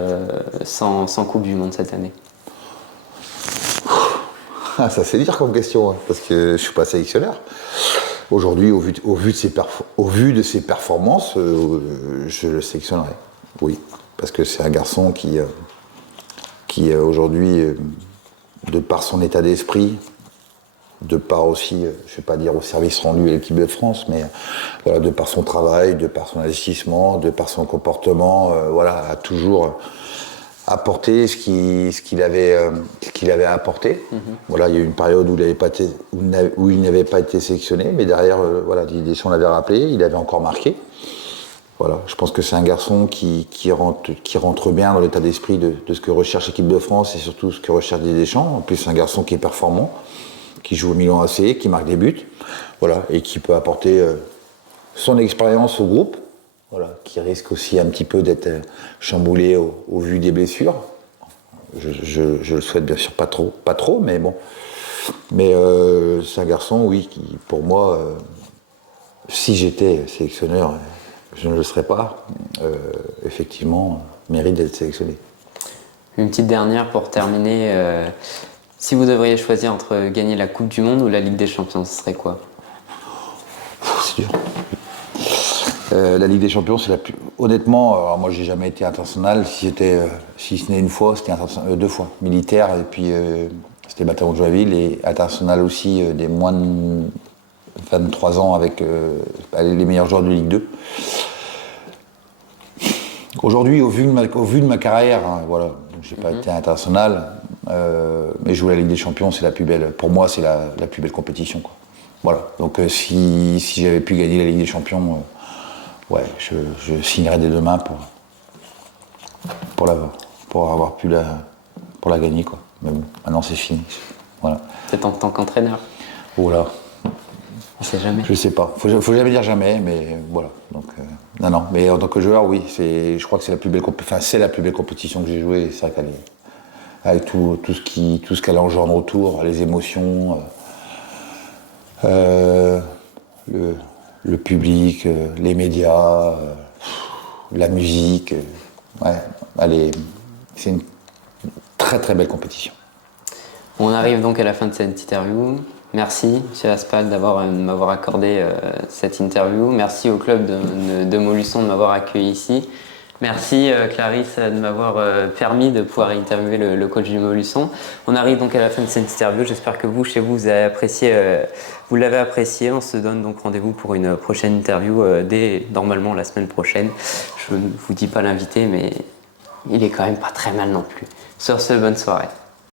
sans Coupe du Monde cette année? Ça c'est dire comme question, hein, parce que je suis pas sélectionneur. Aujourd'hui, au vu de ses performances, je le sélectionnerai. Oui, parce que c'est un garçon qui aujourd'hui, de par son état d'esprit, de par aussi, je ne vais pas dire au service rendu à l'équipe de France, mais voilà, de par son travail, de par son investissement, de par son comportement, voilà, a toujours apporté ce qu'il avait apporté. Voilà, il y a eu une période où il n'avait pas été sélectionné, mais derrière, voilà, Didier Deschamps l'avait rappelé, il avait encore marqué. Voilà, je pense que c'est un garçon qui rentre bien dans l'état d'esprit de ce que recherche l'équipe de France et surtout ce que recherche Didier Deschamps. En plus, c'est un garçon qui est performant, qui joue au Milan AC, qui marque des buts, voilà, et qui peut apporter son expérience au groupe, voilà, qui risque aussi un petit peu d'être chamboulé au vu des blessures. Je le souhaite bien sûr pas trop, mais bon. Mais c'est un garçon, oui, qui pour moi, si j'étais sélectionneur, je ne le serais pas, effectivement, mérite d'être sélectionné. Une petite dernière pour terminer. Si vous devriez choisir entre gagner la Coupe du Monde ou la Ligue des Champions, ce serait quoi? C'est dur. La Ligue des Champions, c'est la plus. Honnêtement, alors moi, j'ai jamais été international. Si ce n'est une fois, c'était 2 fois. Militaire, et puis c'était le bataillon de Joinville, et international aussi des moins de 23 ans avec les meilleurs joueurs de Ligue 2. Aujourd'hui, au vu de ma carrière, hein, voilà, j'ai pas été international, mais jouer la Ligue des Champions, c'est la plus belle. Pour moi, c'est la plus belle compétition, quoi. Voilà. Donc si j'avais pu gagner la Ligue des Champions, ouais, je signerais dès demain pour avoir pu pour la gagner, quoi. Mais bon, maintenant c'est fini. Voilà. Peut-être en tant qu'entraîneur. Voilà. On sait jamais. Je sais pas. Faut jamais dire jamais, mais voilà. Donc, non. Mais en tant que joueur, oui. Je crois que c'est la plus belle compétition que j'ai jouée. C'est vrai qu'elle est avec tout ce qu'elle engendre autour, les émotions, le public, les médias, la musique. Ouais, c'est une très très belle compétition. On arrive donc à la fin de cette interview. Merci, M. Aspal, de m'avoir accordé cette interview. Merci au club de Montluçon de m'avoir accueilli ici. Merci Clarisse de m'avoir permis de pouvoir interviewer le coach du Montluçon. On arrive donc à la fin de cette interview. J'espère que vous, chez vous, vous l'avez apprécié. On se donne donc rendez-vous pour une prochaine interview dès normalement la semaine prochaine. Je ne vous dis pas l'invité, mais il est quand même pas très mal non plus. Sur ce, bonne soirée.